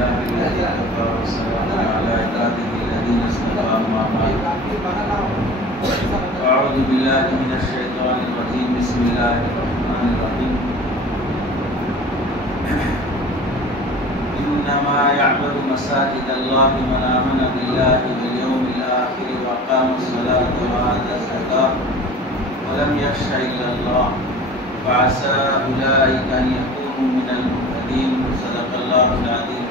لله الذي كفى والسلام على عباده الذين اصطفى أما بعد أعوذ بالله من الشيطان الرجيم بسم الله الرحمن الرحيم إنما يعبد مساجد الله من آمن بالله واليوم الآخر وأقام الصلاة وآتى الزكاة ولم يخش إلا الله فعسى أولئك أن يكونوا من المهتدين صدق الله العظيم.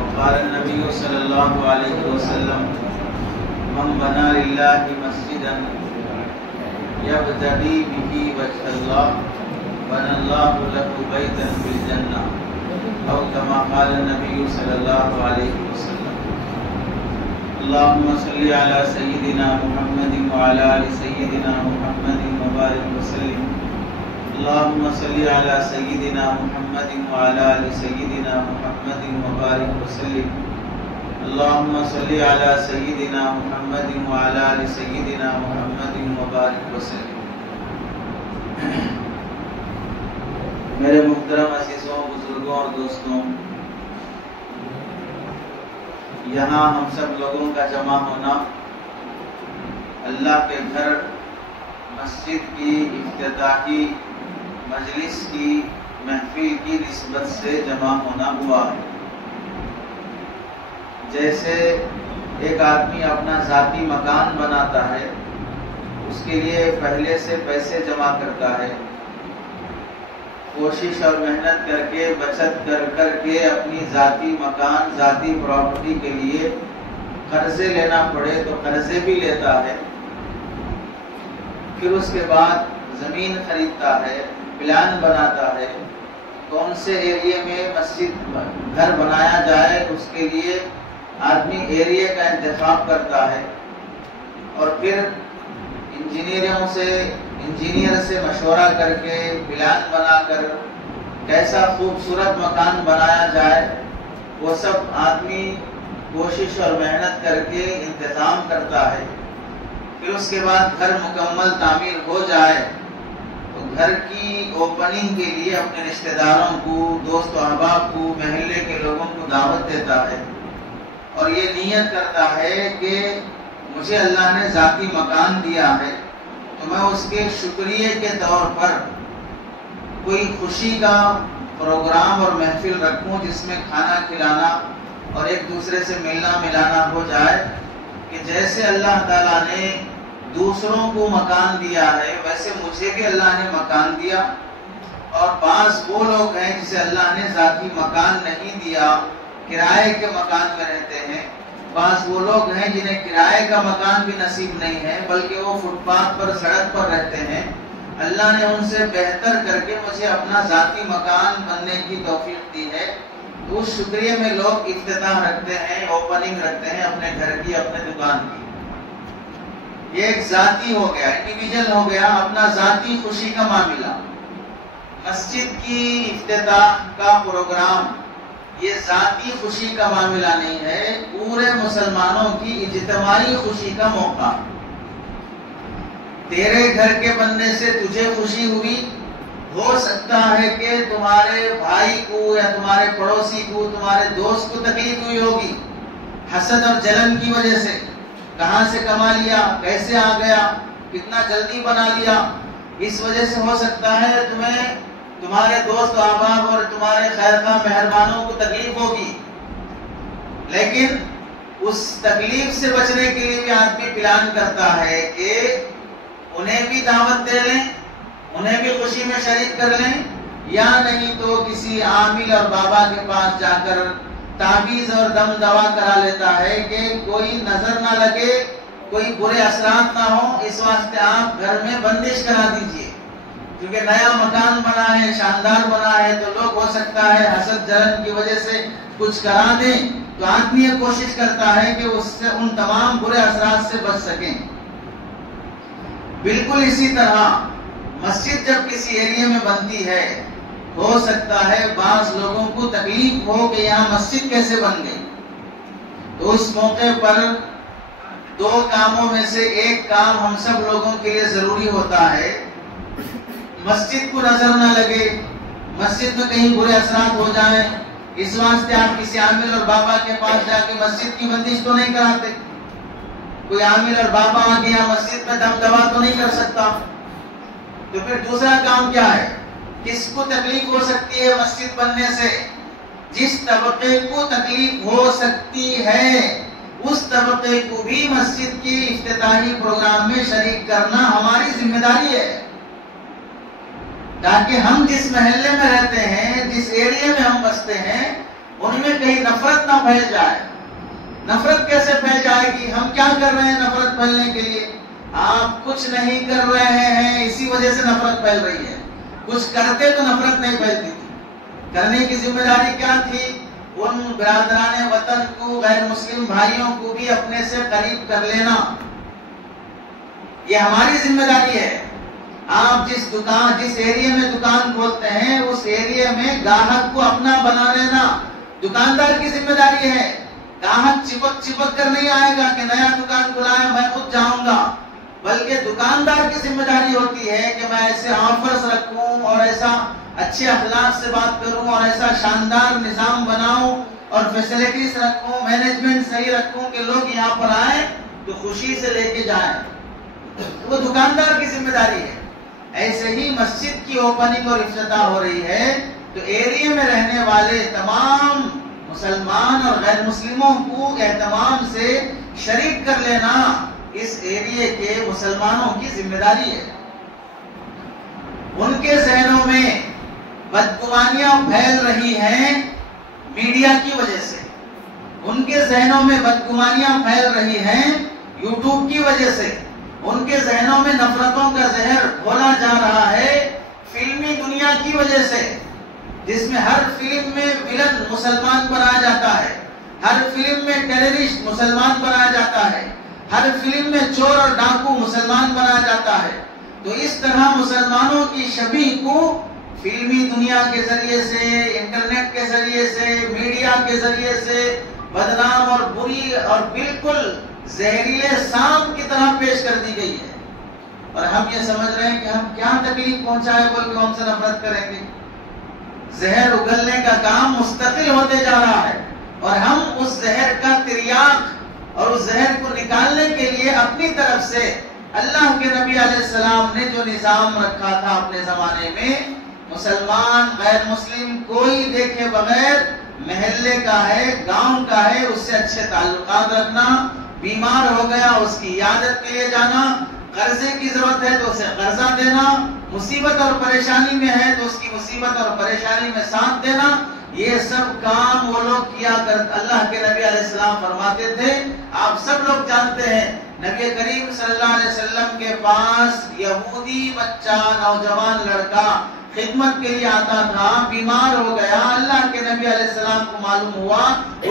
وقال النبي صلى الله عليه وسلم من بنى لله مسجدا يبتغي به وجه الله بنى الله له بيتا في الجنة أو كما قال النبي صلى الله عليه وسلم. اللهم صل على سيدنا محمد وعلى آل سيدنا محمد وبارك وسلم. اللهم صل على سيدنا محمد وعلى آل سيدنا محمد وبارك وسلم. اللهم صل على سيدنا محمد وعلى آل سيدنا محمد وبارك وسلم. میرے محترم عزیزوں، بزرگوں اور دوستوں، یہاں ہم سب لوگوں کا جمع ہونا اللہ کے گھر مسجد کی افتتاحی مجلس کی محفل کی نسبت سے جمع ہونا ہوا ہے. جیسے ایک آدمی اپنا ذاتی مکان بناتا ہے، اس کے لیے پہلے سے پیسے جمع کرتا ہے، کوشش اور محنت کر کے بچت کر کے اپنی ذاتی مکان ذاتی پراپرٹی کے لیے قرضے لینا پڑے تو قرضے بھی لیتا ہے. پھر اس کے بعد زمین خریدتا ہے، پلان بناتا ہے کون سے ایریے میں مسجد گھر بنایا جائے، اس کے لیے آدمی ایریے کا انتخاب کرتا ہے اور پھر انجینئر سے مشورہ کر کے پلان بنا کر کیسا خوبصورت مکان بنایا جائے وہ سب آدمی کوشش اور محنت کر کے انتظام کرتا ہے. پھر اس کے بعد گھر مکمل تعمیر ہو جائے تو گھر کی اوپننگ کے لیے اپنے رشتہ داروں کو، دوست و احباب کو، محلے کے لوگوں کو دعوت دیتا ہے اور یہ نیت کرتا ہے کہ مجھے اللہ نے ذاتی مکان دیا ہے تو میں اس کے شکریہ کے طور پر کوئی خوشی کا پروگرام اور محفل رکھوں جس میں کھانا کھلانا اور ایک دوسرے سے ملنا ملانا ہو جائے کہ جیسے اللہ تعالیٰ نے دوسروں کو مکان دیا ہے ویسے مجھے بھی اللہ نے مکان دیا. اور بعض وہ لوگ ہیں جسے اللہ نے ذاتی مکان نہیں دیا، کرائے کے مکان میں رہتے ہیں. بعض وہ لوگ ہیں جنہیں کرائے کا مکان بھی نصیب نہیں ہے بلکہ وہ فٹ پاتھ پر، سڑک پر رہتے ہیں. اللہ نے ان سے بہتر کر کے مجھے اپنا ذاتی مکان بننے کی توفیق دی ہے. تو اس شکریہ میں لوگ افتتاح رکھتے ہیں، اوپننگ رکھتے ہیں اپنے گھر کی، اپنے دکان کی. یہ ایک ذاتی ہو گیا، انڈیویجل ہو گیا، اپنا ذاتی خوشی کا معاملہ. مسجد کی افتتاح کا پروگرام یہ ذاتی خوشی کا معاملہ نہیں ہے، پورے مسلمانوں کی اجتماعی خوشی کا موقع. تیرے گھر کے بننے سے تجھے خوشی ہوئی، ہو سکتا ہے کہ تمہارے بھائی کو یا تمہارے پڑوسی کو، تمہارے دوست کو تکلیف ہوئی ہوگی حسد اور جلن کی وجہ سے. کہاں سے کما لیا، کیسے آ گیا، کتنا جلدی بنا لیا، اس وجہ سے ہو سکتا ہے تمہیں تمہارے دوست و احباب اور تمہارے خیرخواہ مہربانوں کو تکلیف ہوگی. لیکن اس تکلیف سے بچنے کے لیے بھی آدمی پلان کرتا ہے کہ انہیں بھی دعوت دے لیں، انہیں بھی خوشی میں شریک کر لیں، یا نہیں تو کسی عامل اور بابا کے پاس جا کر تعویذ اور دم دوا کرا لیتا ہے کہ کوئی نظر نہ لگے، کوئی برے اثرات نہ ہو. اس واسطے آپ گھر میں بندش کرا دیجئے کیونکہ نیا مکان بنا ہے، شاندار بنا ہے تو لوگ ہو سکتا ہے حسد جلن کی وجہ سے کچھ کرا دیں. تو آدمی یہ کوشش کرتا ہے کہ اس سے ان تمام برے اثرات سے بچ سکیں. بالکل اسی طرح مسجد جب کسی ایریے میں بنتی ہے ہو سکتا ہے بعض لوگوں کو تکلیف ہو کہ یہاں مسجد کیسے بن گئی. تو اس موقع پر دو کاموں میں سے ایک کام ہم سب لوگوں کے لیے ضروری ہوتا ہے. مسجد کو نظر نہ لگے، مسجد میں کہیں برے اثرات ہو جائیں، اس واسطے آپ کسی عامل اور بابا کے پاس جا کے مسجد کی بندش تو نہیں کراتے. کوئی عامل اور بابا آ گیا مسجد میں دبدبا تو نہیں کر سکتا. تو پھر دوسرا کام کیا ہے؟ کس کو تکلیف ہو سکتی ہے مسجد بننے سے؟ جس طبقے کو تکلیف ہو سکتی ہے اس طبقے کو بھی مسجد کی افتتاحی پروگرام میں شریک کرنا ہماری ذمہ داری ہے، تاکہ ہم جس محلے میں رہتے ہیں، جس ایریے میں ہم بستے ہیں، ان میں کہیں نفرت نہ پھیل جائے. نفرت کیسے پھیل جائے گی؟ ہم کیا کر رہے ہیں نفرت پھیلنے کے لیے؟ آپ کچھ نہیں کر رہے ہیں، اسی وجہ سے نفرت پھیل رہی ہے. کچھ کرتے تو نفرت نہیں پھیلتی تھی. کرنے کی ذمہ داری کیا تھی؟ ان برادران وطن کو، غیر مسلم بھائیوں کو بھی اپنے سے قریب کر لینا. یہ ہماری ذمہ داری ہے. آپ جس ایریے میں دکان کھولتے ہیں اس ایریے میں گاہک کو اپنا بنا لینا دکاندار کی ذمہ داری ہے. گاہک چپک کر نہیں آئے گا کہ نیا دکان کھلایا میں خود جاؤں گا، بلکہ دکاندار کی ذمہ داری ہوتی ہے کہ میں ایسے آفرز رکھوں اور ایسا اچھے اخلاق سے بات کروں اور ایسا شاندار نظام بناؤں اور فیسلٹیز رکھوں، مینجمنٹ صحیح رکھوں کہ لوگ یہاں پر آئیں تو خوشی سے لے کے جائیں. وہ دکاندار کی ذمہ داری ہے. ایسے ہی مسجد کی اوپننگ اور افتتاح ہو رہی ہے تو ایریے میں رہنے والے تمام مسلمان اور غیر مسلموں کو اہتمام سے شریک کر لینا اس ایریے کے مسلمانوں کی ذمہ داری ہے. ان کے ذہنوں میں بدگمانیاں پھیل رہی ہیں میڈیا کی وجہ سے. ان کے ذہنوں میں بدگمانیاں پھیل رہی ہیں یوٹیوب کی وجہ سے. ان کے ذہنوں میں نفرتوں کا زہر گھولا جا رہا ہے فلمی دنیا کی وجہ سے، جس میں ہر فلم میں ولن مسلمان بنایا جاتا ہے، ہر فلم میں ٹیررسٹ مسلمان بنایا جاتا ہے، ہر فلم میں چور اور ڈاکو مسلمان بنایا جاتا ہے. تو اس طرح مسلمانوں کی شبیہ کو فلمی دنیا کے ذریعے سے، انٹرنیٹ کے ذریعے سے، میڈیا کے ذریعے سے بدنام اور بری اور بالکل زہریلے سانپ کی طرح پیش کر دی گئی ہے. اور ہم یہ سمجھ رہے ہیں کہ ہم کیا تکلیف پہنچائے بول کے ہم سے نفرت کریں گے. زہر اگلنے کا کام مستقل ہوتے جا رہا ہے اور ہم اس زہر کا تریاق اور اس زہر کو نکالنے کے لیے اپنی طرف سے اللہ کے نبی علیہ السلام نے جو نظام رکھا تھا اپنے زمانے میں، مسلمان غیر مسلم کوئی دیکھے بغیر محلے کا ہے، گاؤں کا ہے، اس سے اچھے تعلقات رکھنا، بیمار ہو گیا اس کی عیادت کے لیے جانا، قرضے کی ضرورت ہے تو اسے قرضہ دینا، مصیبت اور پریشانی میں ہے تو اس کی مصیبت اور پریشانی میں ساتھ دینا. یہ سب کام وہ لوگ کیا اللہ کے نبی علیہ السلام فرماتے تھے. آپ سب لوگ جانتے ہیں نبی کریم صلی اللہ علیہ وسلم کے پاس یہودی بچہ، نوجوان لڑکا خدمت کے لیے آتا تھا، بیمار ہو گیا، اللہ کے نبی علیہ السلام کو معلوم ہوا،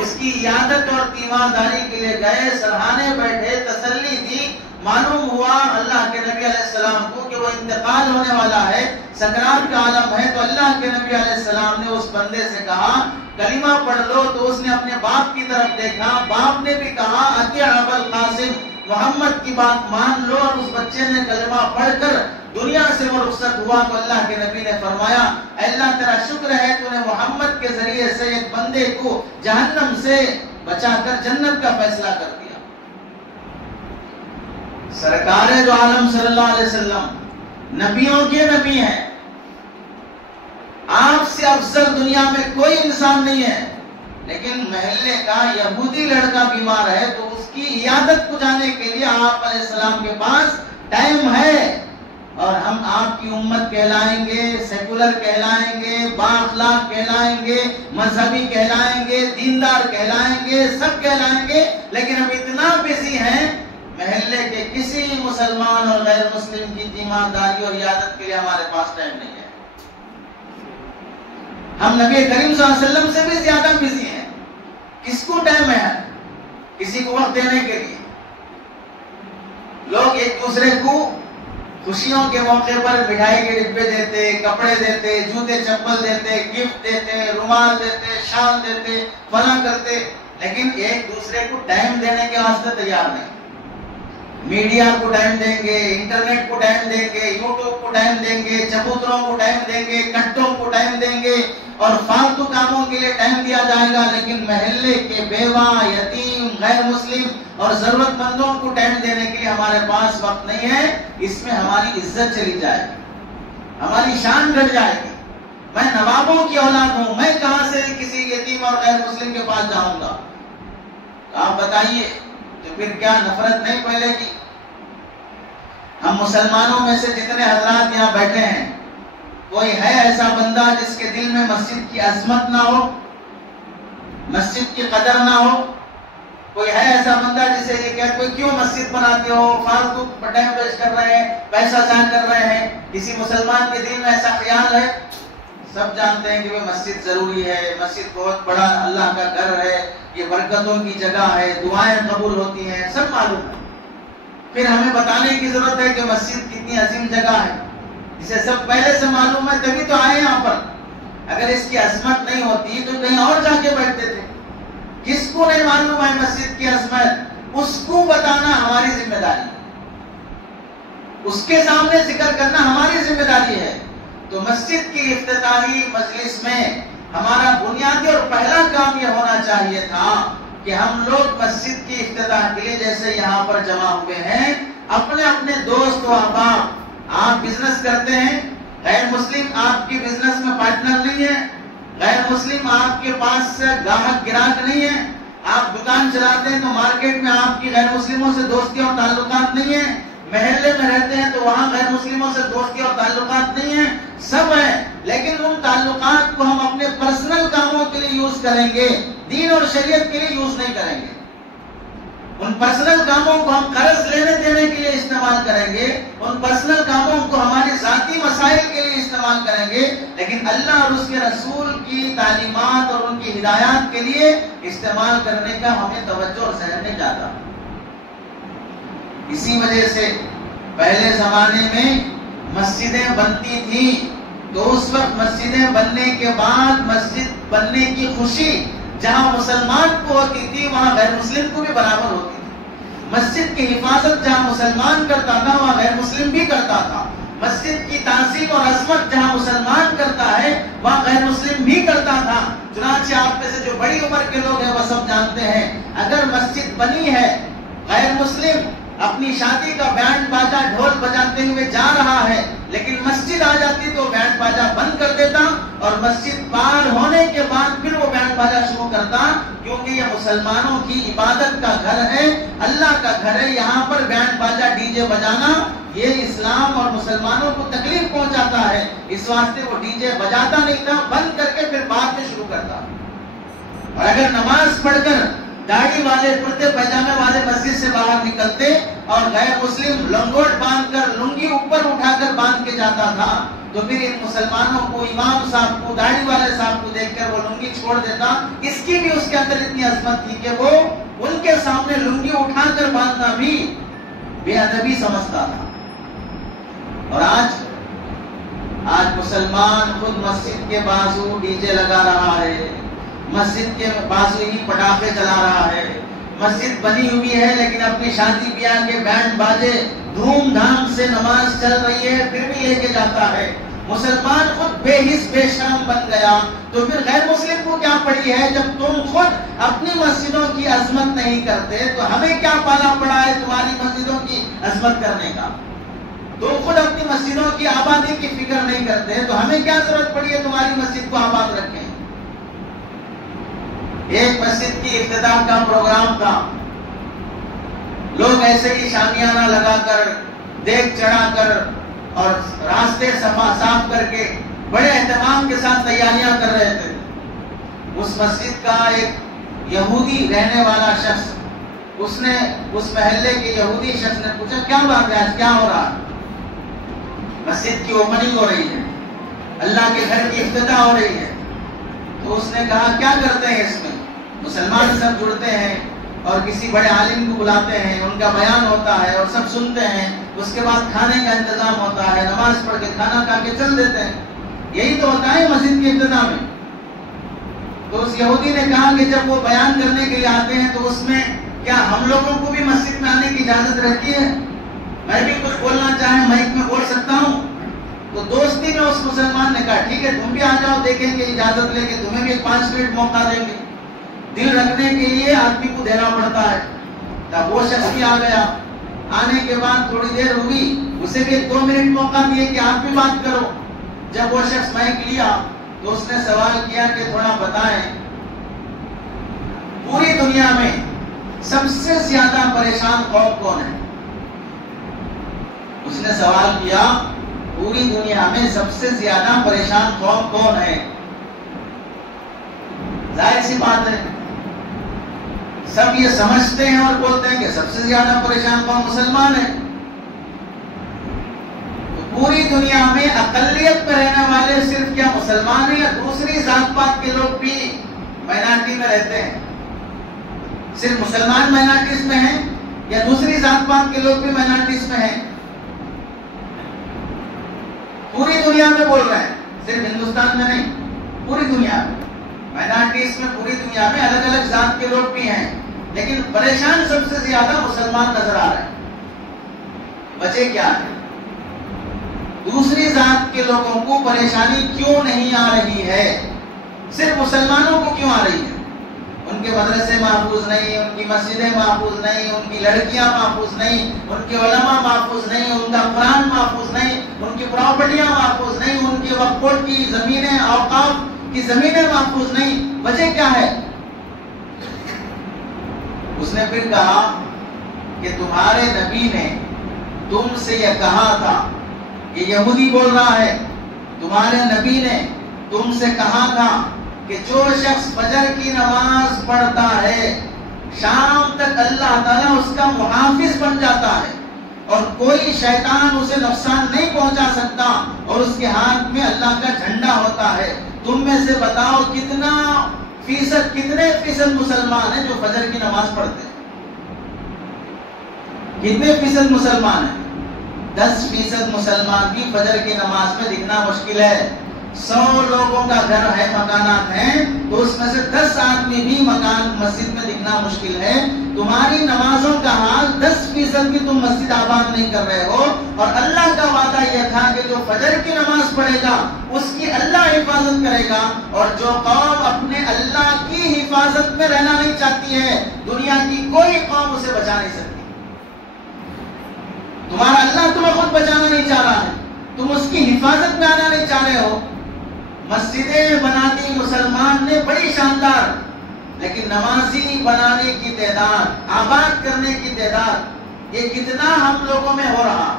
اس کی عیادت اور تیمارداری کے لیے گئے، سرہانے بیٹھے، تسلی دی. معلوم ہوا اللہ کے نبی علیہ السلام کو کہ وہ انتقال ہونے والا ہے، سکرات کا عالم ہے. تو اللہ کے نبی علیہ السلام نے اس بندے سے کہا کلمہ پڑھ لو. تو اس نے اپنے باپ کی طرف دیکھا، باپ نے بھی کہا اطیع ابا القاسم، محمد کی بات مان لو. اور اس بچے نے کلمہ پڑھ کر دنیا سے وہ رخصت ہوا. تو اللہ کے نبی نے فرمایا اے اللہ تیرا شکر ہے تو نے محمد کے ذریعے سے ایک بندے کو جہنم سے بچا کر جنت کا فیصلہ کر دیا. سرکار دو عالم صلی اللہ علیہ وسلم نبیوں کے نبی ہیں. آپ سے افضل دنیا میں کوئی انسان نہیں ہے، لیکن محلے کا یہودی لڑکا بیمار ہے تو اس کی عیادت کو جانے کے لیے آپ علیہ السلام کے پاس ٹائم ہے. اور ہم آپ کی امت کہلائیں گے، سیکولر کہلائیں گے، بااخلاق کہلائیں گے، مذہبی کہلائیں گے، دیندار کہلائیں گے، سب کہلائیں گے، لیکن ہم اتنا بزی ہیں محلے کے کسی مسلمان اور غیر مسلم کی تیمارداری اور عیادت کے لیے ہمارے پاس ٹائم نہیں ہے. ہم نبی کریم صلی اللہ علیہ وسلم سے بھی زیادہ بزی ہیں. کس کو ٹائم ہے کسی کو وقت دینے کے لیے؟ لوگ ایک دوسرے کو خوشیوں کے موقع پر مٹھائی کے ڈبے دیتے، کپڑے دیتے، جوتے چپل دیتے، گفٹ دیتے، رومال دیتے، شال دیتے، فلاں کرتے، لیکن ایک دوسرے کو ٹائم دینے کے واسطے تیار نہیں. میڈیا کو ٹائم دیں گے، انٹرنیٹ کو ٹائم دیں گے، یوٹیوب کو ٹائم دیں گے، چبوتروں کو ٹائم دیں گے، کٹوں کو ٹائم دیں گے، گے اور فالتو کاموں کے لیے ٹائم دیا جائے گا، لیکن محلے کے بیوہ، یتیم، غیر مسلم اور ضرورت مندوں کو ٹائم دینے کے لیے ہمارے پاس وقت نہیں ہے، اس میں ہماری عزت چلی جائے گی، ہماری شان گھٹ جائے گی۔ میں نوابوں کی اولاد ہوں، میں کہاں سے کسی یتیم اور غیر مسلم کے پاس جاؤں گا؟ آپ بتائیے، تو پھر کیا نفرت نہیں پھیلے گی؟ ہم مسلمانوں میں سے جتنے حضرات یہاں بیٹھے ہیں، کوئی ہے ایسا بندہ جس کے دل میں مسجد کی عظمت نہ ہو، مسجد کی قدر نہ ہو؟ کوئی ہے ایسا بندہ جسے یہ کہتے کوئی کیوں مسجد بناتے ہو، فالتو ٹائم ویسٹ کر رہے ہیں، پیسہ ضائع کر رہے ہیں؟ کسی مسلمان کے دل میں ایسا خیال ہے؟ سب جانتے ہیں کہ وہ مسجد ضروری ہے، مسجد بہت بڑا اللہ کا گھر ہے، یہ برکتوں کی جگہ ہے، دعائیں قبول ہوتی ہیں، سب معلوم ہے۔ پھر ہمیں بتانے کی ضرورت ہے کہ مسجد کتنی عظیم جگہ ہے، اسے سب پہلے سے معلوم ہے، تبھی تو آئے یہاں پر۔ اگر اس کی عظمت نہیں ہوتی تو کہیں اور جا کے بیٹھتے تھے۔ جس کو نہیں معلوم ہے مسجد کی عظمت، اس کو بتانا ہماری ذمہ داری ہے، اس کے سامنے ذکر کرنا ہماری ذمہ داری ہے۔ تو مسجد کی افتتاحی مجلس میں ہمارا بنیادی اور پہلا کام یہ ہونا چاہیے تھا کہ ہم لوگ مسجد کی افتتاح کے لیے جیسے یہاں پر جمع ہوئے ہیں، اپنے اپنے دوست و احباب، آپ بزنس کرتے ہیں، غیر مسلم آپ کی بزنس میں پارٹنر نہیں ہے، غیر مسلم آپ کے پاس گاہک گراہک نہیں ہے، آپ دکان چلاتے ہیں تو مارکیٹ میں آپ کی غیر مسلموں سے دوستی اور تعلقات نہیں ہیں، محلے میں رہتے ہیں تو وہاں غیر مسلموں سے دوستی اور تعلقات نہیں ہیں، سب ہیں، لیکن ان تعلقات کو ہم اپنے پرسنل کاموں کے لیے یوز کریں گے، دین اور شریعت کے لیے یوز نہیں کریں گے۔ ان پرسنل کاموں کو ہم قرض لینے دینے کے لیے استعمال کریں گے، ان پرسنل کاموں کو ہماری ذاتی مسائل کے لیے استعمال کریں گے، لیکن اللہ اور اس کے رسول کی تعلیمات اور ان کی ہدایات کے لیے استعمال کرنے کا ہمیں توجہ اور ذہن نہیں جاتا۔ اسی وجہ سے پہلے زمانے میں مسجدیں بنتی تھیں تو اس وقت مسجدیں بننے کے بعد مسجد بننے کی خوشی جہاں مسلمان کو ہوتی تھی وہاں غیر مسلم کو بھی برابر ہوتی تھی۔ مسجد کی حفاظت جہاں مسلمان کرتا تھا وہاں غیر مسلم بھی کرتا تھا۔ مسجد کی تعظیم اور عظمت جہاں مسلمان کرتا ہے وہاں غیر مسلم بھی کرتا تھا۔ چنانچہ آپ میں سے جو بڑی عمر کے لوگ ہیں وہ سب جانتے ہیں، اگر مسجد بنی ہے، غیر مسلم اپنی شادی کا بینڈ باجا ڈھول بجاتے ہوئے جا رہا ہے، لیکن مسجد آ جاتی تو بینڈ باجا بند کر دیتا اور مسجد پار ہونے کے بعد پھر وہ بینڈ باجا شروع کرتا، کیونکہ یہ مسلمانوں کی عبادت کا گھر ہے، اللہ کا گھر ہے، یہاں پر بینڈ باجا ڈی جے بجانا یہ اسلام اور مسلمانوں کو تکلیف پہنچاتا ہے، اس واسطے وہ ڈی جے بجاتا نہیں تھا، بند کر کے پھر بعد میں شروع کرتا۔ اور اگر نماز پڑھ کر داڑھی والے کرتے پائجامے والے مسجد سے باہر نکلتے اور غیر مسلم لنگوٹ باندھ کر لنگی اوپر اٹھا کر باندھ کے جاتا تھا تو پھر ان مسلمانوں کو، امام صاحب کو، داڑھی والے صاحب کو دیکھ کر وہ لنگی چھوڑ دیتا۔ اس کی بھی اس کے اندر اتنی عظمت تھی کہ وہ ان کے سامنے لنگی اٹھا کر باندھنا بھی بے ادبی سمجھتا تھا۔ اور آج مسلمان خود مسجد کے بازو ڈی جے لگا رہا ہے، مسجد کے بازو ہی پٹاخے چلا رہا ہے، مسجد بنی ہوئی ہے لیکن اپنی شادی بیاہ کے بینڈ باجے دھوم دھام سے نماز چل رہی ہے پھر بھی لے کے جاتا ہے۔ مسلمان خود بے حس بے شرم بن گیا تو پھر غیر مسلم کو کیا پڑی ہے؟ جب تم خود اپنی مسجدوں کی عظمت نہیں کرتے تو ہمیں کیا پالا پڑا ہے تمہاری مسجدوں کی عظمت کرنے کا؟ تم خود اپنی مسجدوں کی آبادی کی فکر نہیں کرتے تو ہمیں کیا ضرورت پڑی ہے تمہاری مسجد کو آباد رکھیں؟ ایک مسجد کی افتتاح کا پروگرام تھا، لوگ ایسے ہی شامیانہ لگا کر، دیگ چڑھا کر اور راستے صاف کر کے بڑے اہتمام کے ساتھ تیاریاں کر رہے تھے۔ اس مسجد کا ایک یہودی رہنے والا شخص، اس نے اس محلے کے یہودی شخص نے پوچھا کیا بات ہے، آج کیا ہو رہا ہے؟ مسجد کی اوپننگ ہو رہی ہے، اللہ کے گھر کی افتتاح ہو رہی ہے۔ تو اس نے کہا کیا کرتے ہیں اس میں؟ مسلمان سب جڑتے ہیں اور کسی بڑے عالم کو بلاتے ہیں، ان کا بیان ہوتا ہے اور سب سنتے ہیں، اس کے بعد کھانے کا انتظام ہوتا ہے، نماز پڑھ کے کھانا کھا کے چل دیتے ہیں، یہی تو ہوتا ہے مسجد کی افتتاح میں۔ تو اس یہودی نے کہا کہ جب وہ بیان کرنے کے لیے آتے ہیں تو اس میں کیا ہم لوگوں کو بھی مسجد میں آنے کی اجازت رہتی ہے؟ میں بھی کچھ بولنا چاہے مائک میں بول سکتا ہوں؟ تو دوستی میں اس مسلمان نے کہا ٹھیک ہے تم بھی آ جاؤ، دیکھیں گے، اجازت لیں گے، تمہیں بھی 5 منٹ موقع دیں گے۔ دل رکھنے کے لیے آدمی کو دینا پڑتا ہے۔ تب وہ شخص بھی آ گیا، آنے کے بعد تھوڑی دیر ہوئی، اسے بھی 2 منٹ موقع دیے کہ آپ بھی بات کرو۔ جب وہ شخص مائک لیا تو اس نے سوال کیا کہ تھوڑا بتائیں پوری دنیا میں سب سے زیادہ پریشان قوم کون ہے؟ اس نے سوال کیا پوری دنیا میں سب سے زیادہ پریشان قوم کون ہے؟ ظاہر سی بات ہے سب یہ سمجھتے ہیں اور بولتے ہیں کہ سب سے زیادہ پریشان قوم مسلمان ہے۔ تو پوری دنیا میں اقلیت میں رہنے والے صرف کیا مسلمان ہیں یا دوسری ذات پات کے لوگ بھی مائنارٹی میں رہتے ہیں؟ صرف مسلمان مائنارٹیز میں ہیں یا دوسری ذات پات کے لوگ بھی مائنارٹیز میں ہیں؟ پوری دنیا میں بول رہے ہیں، صرف ہندوستان میں نہیں، پوری دنیا میں مائنارٹیز میں پوری دنیا میں الگ الگ ذات کے لوگ بھی ہیں، لیکن پریشان سب سے زیادہ مسلمان نظر آ رہے ہیں۔ وجہ کیا ہے؟ دوسری ذات کے لوگوں کو پریشانی کیوں نہیں آ رہی ہے، صرف مسلمانوں کو کیوں آ رہی ہے؟ ان کے مدرسے محفوظ نہیں، ان کی مسجدیں محفوظ نہیں، ان کی لڑکیاں محفوظ نہیں، ان کے علماء محفوظ نہیں، ان کا قرآن محفوظ نہیں، ان کی پراپرٹیاں محفوظ نہیں، ان کے وقف بورڈ کی زمینیں، اوقاف کی زمینیں محفوظ نہیں۔ وجہ کیا ہے؟ اس نے پھر کہا کہ تمہارے نبی نے تم سے یہ کہا تھا، یہ یہودی بول رہا ہے، تمہارے نبی نے تم سے کہا تھا کہ جو شخص فجر کی نماز پڑھتا ہے شام تک اللہ تعالیٰ اس کا محافظ بن جاتا ہے اور کوئی شیطان اسے نقصان نہیں پہنچا سکتا اور اس کے ہاتھ میں اللہ کا جھنڈا ہوتا ہے۔ تم میں سے بتاؤ کتنے فیصد مسلمان ہیں جو فجر کی نماز پڑھتے ہیں؟ کتنے فیصد مسلمان ہیں؟ 10% مسلمان بھی فجر کی نماز میں دکھنا مشکل ہے۔ 100 لوگوں کا گھر ہے، مکانات ہیں، تو اس میں سے 10 آدمی بھی مکان مسجد میں دکھنا مشکل ہے۔ تمہاری نمازوں کا حال 10% بھی تم مسجد آباد نہیں کر رہے ہو، اور اللہ کا وعدہ یہ تھا کہ جو فجر کی نماز پڑھے گا اس کی اللہ حفاظت کرے گا، اور جو قوم اپنے اللہ کی حفاظت میں رہنا نہیں چاہتی ہے دنیا کی کوئی قوم اسے بچا نہیں سکتی۔ تمہارا اللہ تمہیں خود بچانا نہیں چاہ رہا ہے، تم اس کی حفاظت میں آنا نہیں چاہ رہے ہو۔ مسجدیں بنا دی مسلمان نے بڑی شاندار، لیکن نمازی بنانے کی تعداد، آباد کرنے کی تعداد، یہ کتنا ہم لوگوں میں ہو رہا۔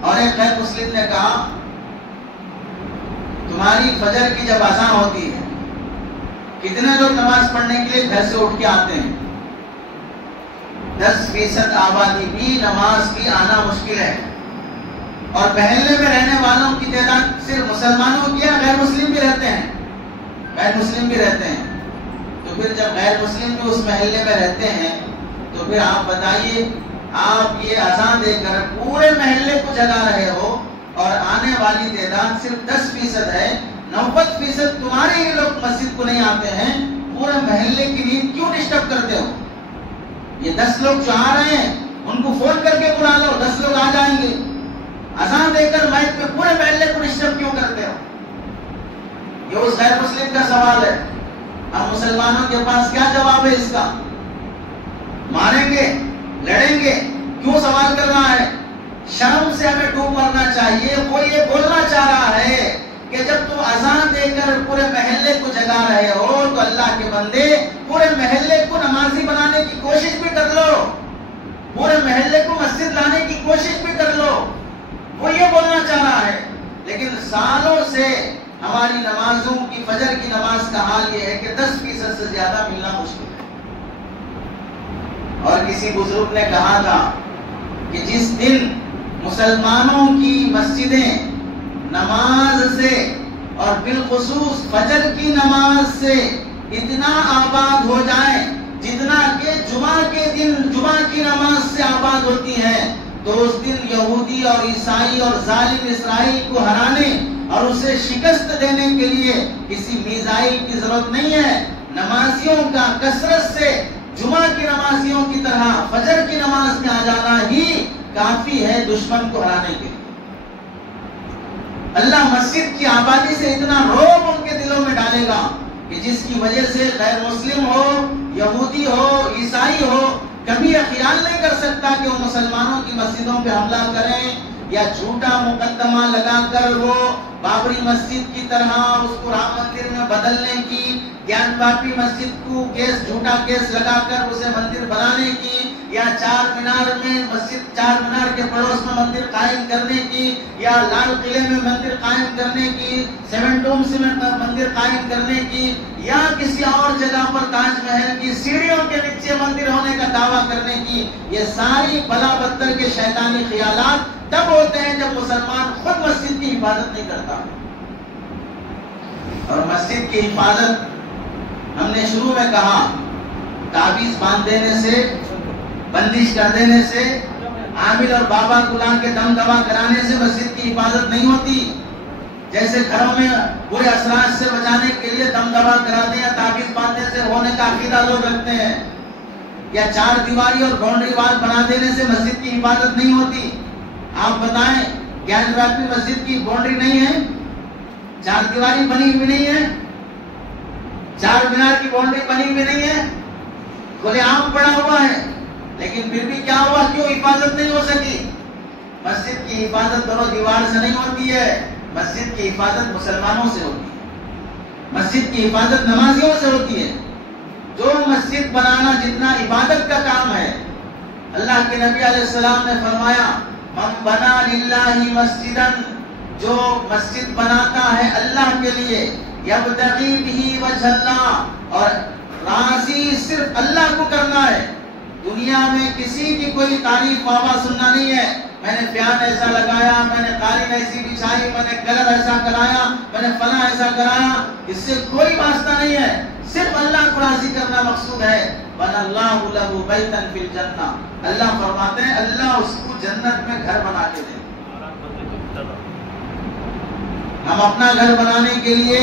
اور ایک غیر مسلم نے کہا تمہاری فجر کی جب اذان ہوتی ہے کتنے لوگ نماز پڑھنے کے لیے گھر سے اٹھ کے آتے ہیں؟ 10% آبادی بھی نماز کی آنا مشکل ہے، اور محلے میں رہنے والوں کی تعداد صرف مسلمانوں کی ہے، غیر مسلم بھی رہتے ہیں، غیر مسلم بھی رہتے ہیں۔ تو پھر جب غیر مسلم بھی اس محلے میں رہتے ہیں تو پھر آپ بتائیے، آپ یہ اذان دے کر پورے محلے کو جگا رہے ہو اور آنے والی تعداد صرف 10% ہے، 90% تمہارے ہی لوگ مسجد کو نہیں آتے ہیں، پورے محلے کی نیند کیوں ڈسٹرب کرتے ہو؟ یہ 10 لوگ جو آ رہے ہیں ان کو فون کر کے بلا لو، 10 لوگ آ جائیں گے۔ اذان دے کر مائک پہ پورے محلے کو ڈسٹرب کیوں کرتے ہو؟ یہ اس غیر مسلم کا سوال ہے۔ ہم مسلمانوں کے پاس کیا جواب ہے اس کا؟ ماریں گے، لڑیں گے؟ کیوں سوال کر رہا ہے؟ شرم سے ہمیں ڈوب مرنا چاہیے۔ وہ یہ بولنا چاہ رہا ہے کہ جب تم اذان دے کر پورے محلے کو جگا رہے ہو تو اللہ کے بندے پورے محلے کو نمازی بنانے کی کوشش بھی کر لو، پورے محلے کو مسجد لانے کی کوشش بھی کر لو۔ وہ یہ بولنا چاہ رہا ہے، لیکن سالوں سے ہماری نمازوں کی، فجر کی نماز کا حال یہ ہے کہ 10% سے زیادہ ملنا مشکل ہے۔ اور کسی بزرگ نے کہا تھا کہ جس دن مسلمانوں کی مسجدیں نماز سے اور بالخصوص فجر کی نماز سے اتنا آباد ہو جائیں جتنا کہ جمعہ کے دن جمعہ کی نماز سے آباد ہوتی ہے، تو اس دن یہودی اور عیسائی اور ظالم اسرائیل کو ہرانے اور اسے شکست دینے کے لیے کسی میزائل کی ضرورت نہیں ہے۔ نمازیوں کا کثرت سے جمعہ کی نمازیوں کی طرح فجر کی نماز میں آ جانا ہی کافی ہے دشمن کو ہرانے کے لیے۔ اللہ مسجد کی آبادی سے اتنا رعب ان کے دلوں میں ڈالے گا کہ جس کی وجہ سے غیر مسلم ہو، یہودی ہو، عیسائی ہو، کبھی یہ خیال نہیں کر سکتا کہ وہ مسلمانوں کی مسجدوں پہ حملہ کریں یا جھوٹا مقدمہ لگا کر وہ بابری مسجد کی طرح اس کو رام مندر میں بدلنے کی، گیان پاپی مسجد کو جھوٹا کیس لگا کر اسے مندر بنانے کی، یا چار مینار میں مسجد، چار مینار کے پڑوس میں مندر قائم کرنے کی، یا لال قلعے میں مندر قائم کرنے کی، سیون ڈومز میں مندر قائم کرنے کی، یا کسی اور جگہ پر تاج محل کی سیڑھیوں کے نیچے مندر ہونے کا دعویٰ کرنے کی، یہ ساری بلا بدتر کے شیطانی خیالات تب ہوتے ہیں جب مسلمان خود مسجد کی حفاظت نہیں کرتا. اور مسجد کی حفاظت ہم نے شروع میں کہا، تعویذ باندھ دینے سے، بندش کر دینے سے، عامل اور بابا کو لا کے دم دوا کرانے سے مسجد کی حفاظت نہیں ہوتی. جیسے گھروں میں برے اثرات سے بچانے کے لیے دم دوا کراتے یا تعویذ باندھنے سے ہونے کا عقیدہ لوگ رکھتے ہیں، یا چار دیواری اور باؤنڈری وال بنا دینے سے مسجد کی حفاظت نہیں ہوتی. آپ بتائیں، گیان پاپی مسجد کی باؤنڈری نہیں ہے، چار دیواری بنی ہوئی نہیں ہے، چار مینار کی باؤنڈری بنی ہوئی نہیں ہے، کھلے عام پڑا ہوا ہے، لیکن پھر بھی کیا ہوا، کیوں حفاظت نہیں ہو سکی؟ مسجد کی حفاظت دونوں دیوار سے نہیں ہوتی ہے، مسجد کی حفاظت مسلمانوں سے ہوتی ہے، مسجد کی حفاظت نمازیوں سے ہوتی ہے. جو مسجد بنانا جتنا عبادت کا کام ہے، اللہ کے نبی علیہ السلام نے فرمایا، من بنا للہ مسجدا، جو مسجد بناتا ہے اللہ کے لیے، یبتغی بہ وجہ اللہ، اور راضی صرف اللہ کو کرنا ہے، دنیا میں کسی کی کوئی تعریف واہ سننا نہیں ہے، میں نے فیان ایسا لگایا، میں نے قالین ایسی بچھائی، میں نے کلر ایسا کرایا، میں نے فلاں ایسا کرایا، اس سے کوئی واسطہ نہیں ہے، صرف اللہ کو راضی کرنا مقصود ہے. بَنَى اللَّهُ لَهُ بَيْتًا فِي الْجَنَّةِ، اللہ فرماتے ہیں اللہ اس کو جنت میں گھر بنا کے دے. ہم اپنا گھر بنانے کے لیے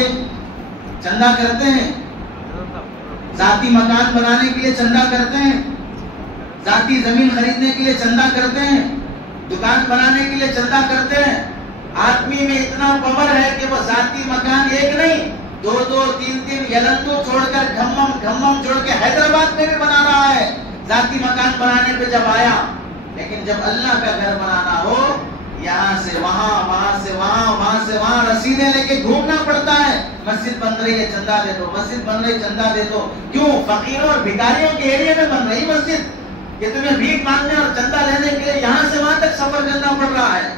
چندہ کرتے ہیں، ذاتی مکان بنانے کے لیے چندہ کرتے ہیں، ذاتی زمین خریدنے کے لیے چندہ کرتے ہیں، دکان بنانے کے لیے چندہ کرتے ہیں. آدمی میں اتنا پاور ہے کہ وہ ذاتی مکان ایک نہیں، دو دو تین تین یلندو چھوڑ کر گھمم چھوڑ کے حیدرآباد میں بھی بنا رہا ہے. ذاتی مکان بنانے پہ جب آیا، لیکن جب اللہ کا گھر بنانا ہو، یہاں سے وہاں، وہاں سے وہاں، وہاں سے وہاں رسیدیں لے کے گھومنا پڑتا ہے. مسجد بن رہی ہے چندہ دے دو، مسجد بن رہی ہے چندہ دے دو. کیوں؟ فقیروں اور بھکاریوں کے ایریا میں بن رہی مسجد، کہ تمہیں بھیک مانگنے اور چندہ لینے کے لیے یہاں سے وہاں تک سفر کرنا پڑ رہا ہے.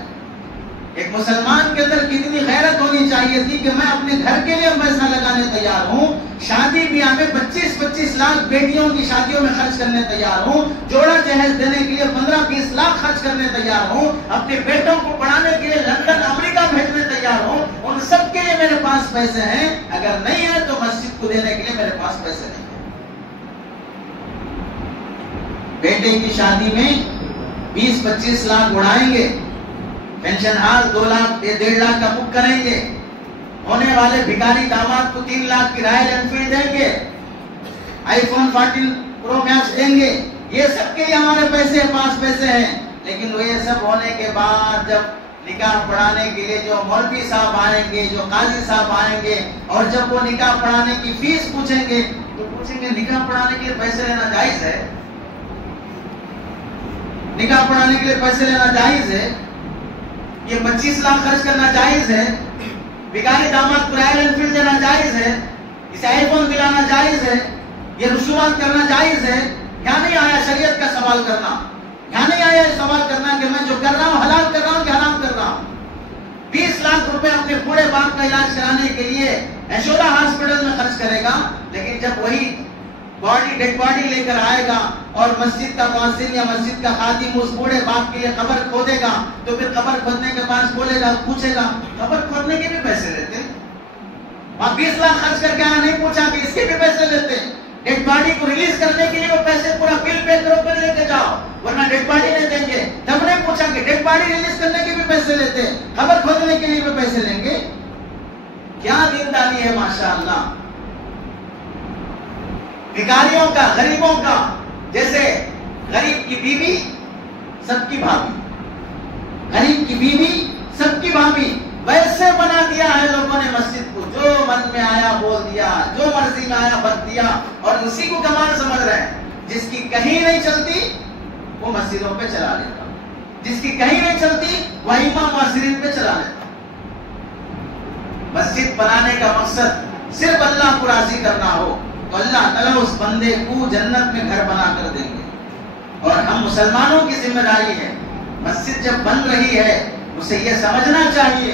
ایک مسلمان کے اندر کتنی غیرت ہونی چاہیے تھی کہ میں اپنے گھر کے لیے پیسہ لگانے تیار ہوں، شادی بیاہ میں 25-25 لاکھ بیٹیوں کی شادیوں میں خرچ کرنے تیار ہوں، جوڑا جہیز دینے کے لیے 15-20 لاکھ خرچ کرنے تیار ہوں، اپنے بیٹوں کو پڑھانے کے لیے لندن امریکہ بھیجنے تیار ہوں. ان سب کے لیے میرے پاس پیسے ہیں، اگر نہیں ہے تو مسجد کو دینے کے لیے میرے پاس پیسے نہیں ہیں. بیٹے کی شادی میں 20-25 لاکھ اڑائیں گے، پینشن ہال 2 لاکھ 1.5 لاکھ کا بک کریں گے، ہونے والے بھکاری داماد کو 3 لاکھ کی رائل انفیلڈ دیں گے، آئی فون 14 پرو میکس دیں گے. یہ سب کے لیے ہمارے پاس پیسے ہیں. لیکن وہ یہ سب ہونے کے بعد جب نکاح پڑھانے کے لیے جو مولوی صاحب آئیں گے، جو قاضی صاحب آئیں گے، اور جب وہ نکاح پڑھانے کی فیس پوچھیں گے تو پوچھیں گے نکاح پڑھانے کے لیے پیسے لینا جائز ہے؟ نکاح پڑھانے کے لیے پیسے لینا جائز ہے؟ یہ 25 لاکھ خرچ کرنا جائز ہے؟ بھکاری داماد کو رائل انفیلڈ دینا جائز ہے؟ اسے آئی فون دلانا جائز ہے؟ یہ رسومات کرنا جائز ہے؟ یہاں نہیں آیا شریعت کا سوال کرنا، یہاں نہیں آیا سوال کرنا کہ میں جو کر رہا ہوں حلال کر رہا ہوں کہ حرام کر رہا ہوں. 20 لاکھ روپے اپنے بوڑھے باپ کا علاج کرانے کے لیے یشودا ہاسپٹل میں خرچ کرے گا، لیکن جب وہی ڈیڈ باڈی لے کر آئے گا اور مسجد کا مؤذن یا مسجد کا خادم اس بوڑھے باپ کے لیے قبر کھودے گا، تو پھر قبر کھودنے کے پاس بولے گا، پوچھے گا قبر کھودنے کے بھی پیسے لیتے؟ وہاں 20 لاکھ خرچ کر کے آیا، نہیں پوچھا کہ اس کے بھی پیسے لیتے؟ ڈیڈ باڈی کو ریلیز کرنے کے لیے وہ پیسے پورا بل پے کرو کر لے کے جاؤ، ورنہ ڈیڈ باڈی نہیں دیں گے. تب نہیں پوچھا کہ ڈیڈ باڈی ریلیز کرنے کے بھی پیسے لیتے، قبر کھودنے کے لیے بھی پیسے لیں گے؟ کیا دینداری ہے ماشاءاللہ. بھکاریوں کا، غریبوں کا، جیسے غریب کی بیوی سب کی بھابھی، غریب کی بیوی سب کی بھابھی. ویسے بنا دیا ہے لوگوں نے مسجد کو، جو من میں آیا بول دیا، جو مرضی میں آیا بک دیا، اور اسی کو کمال سمجھ رہے ہیں۔ جس کی کہیں نہیں چلتی وہ مسجدوں پہ چلا لیتا، جس کی کہیں نہیں چلتی وہ امام معاصرین پہ چلا لیتا۔ مسجد بنانے کا مقصد صرف اللہ کو راضی کرنا ہو تو اللہ تعالیٰ اس بندے کو جنت میں گھر بنا کر دیں گے۔ اور ہم مسلمانوں کی ذمہ داری ہے، مسجد جب بن رہی ہے اسے یہ سمجھنا چاہیے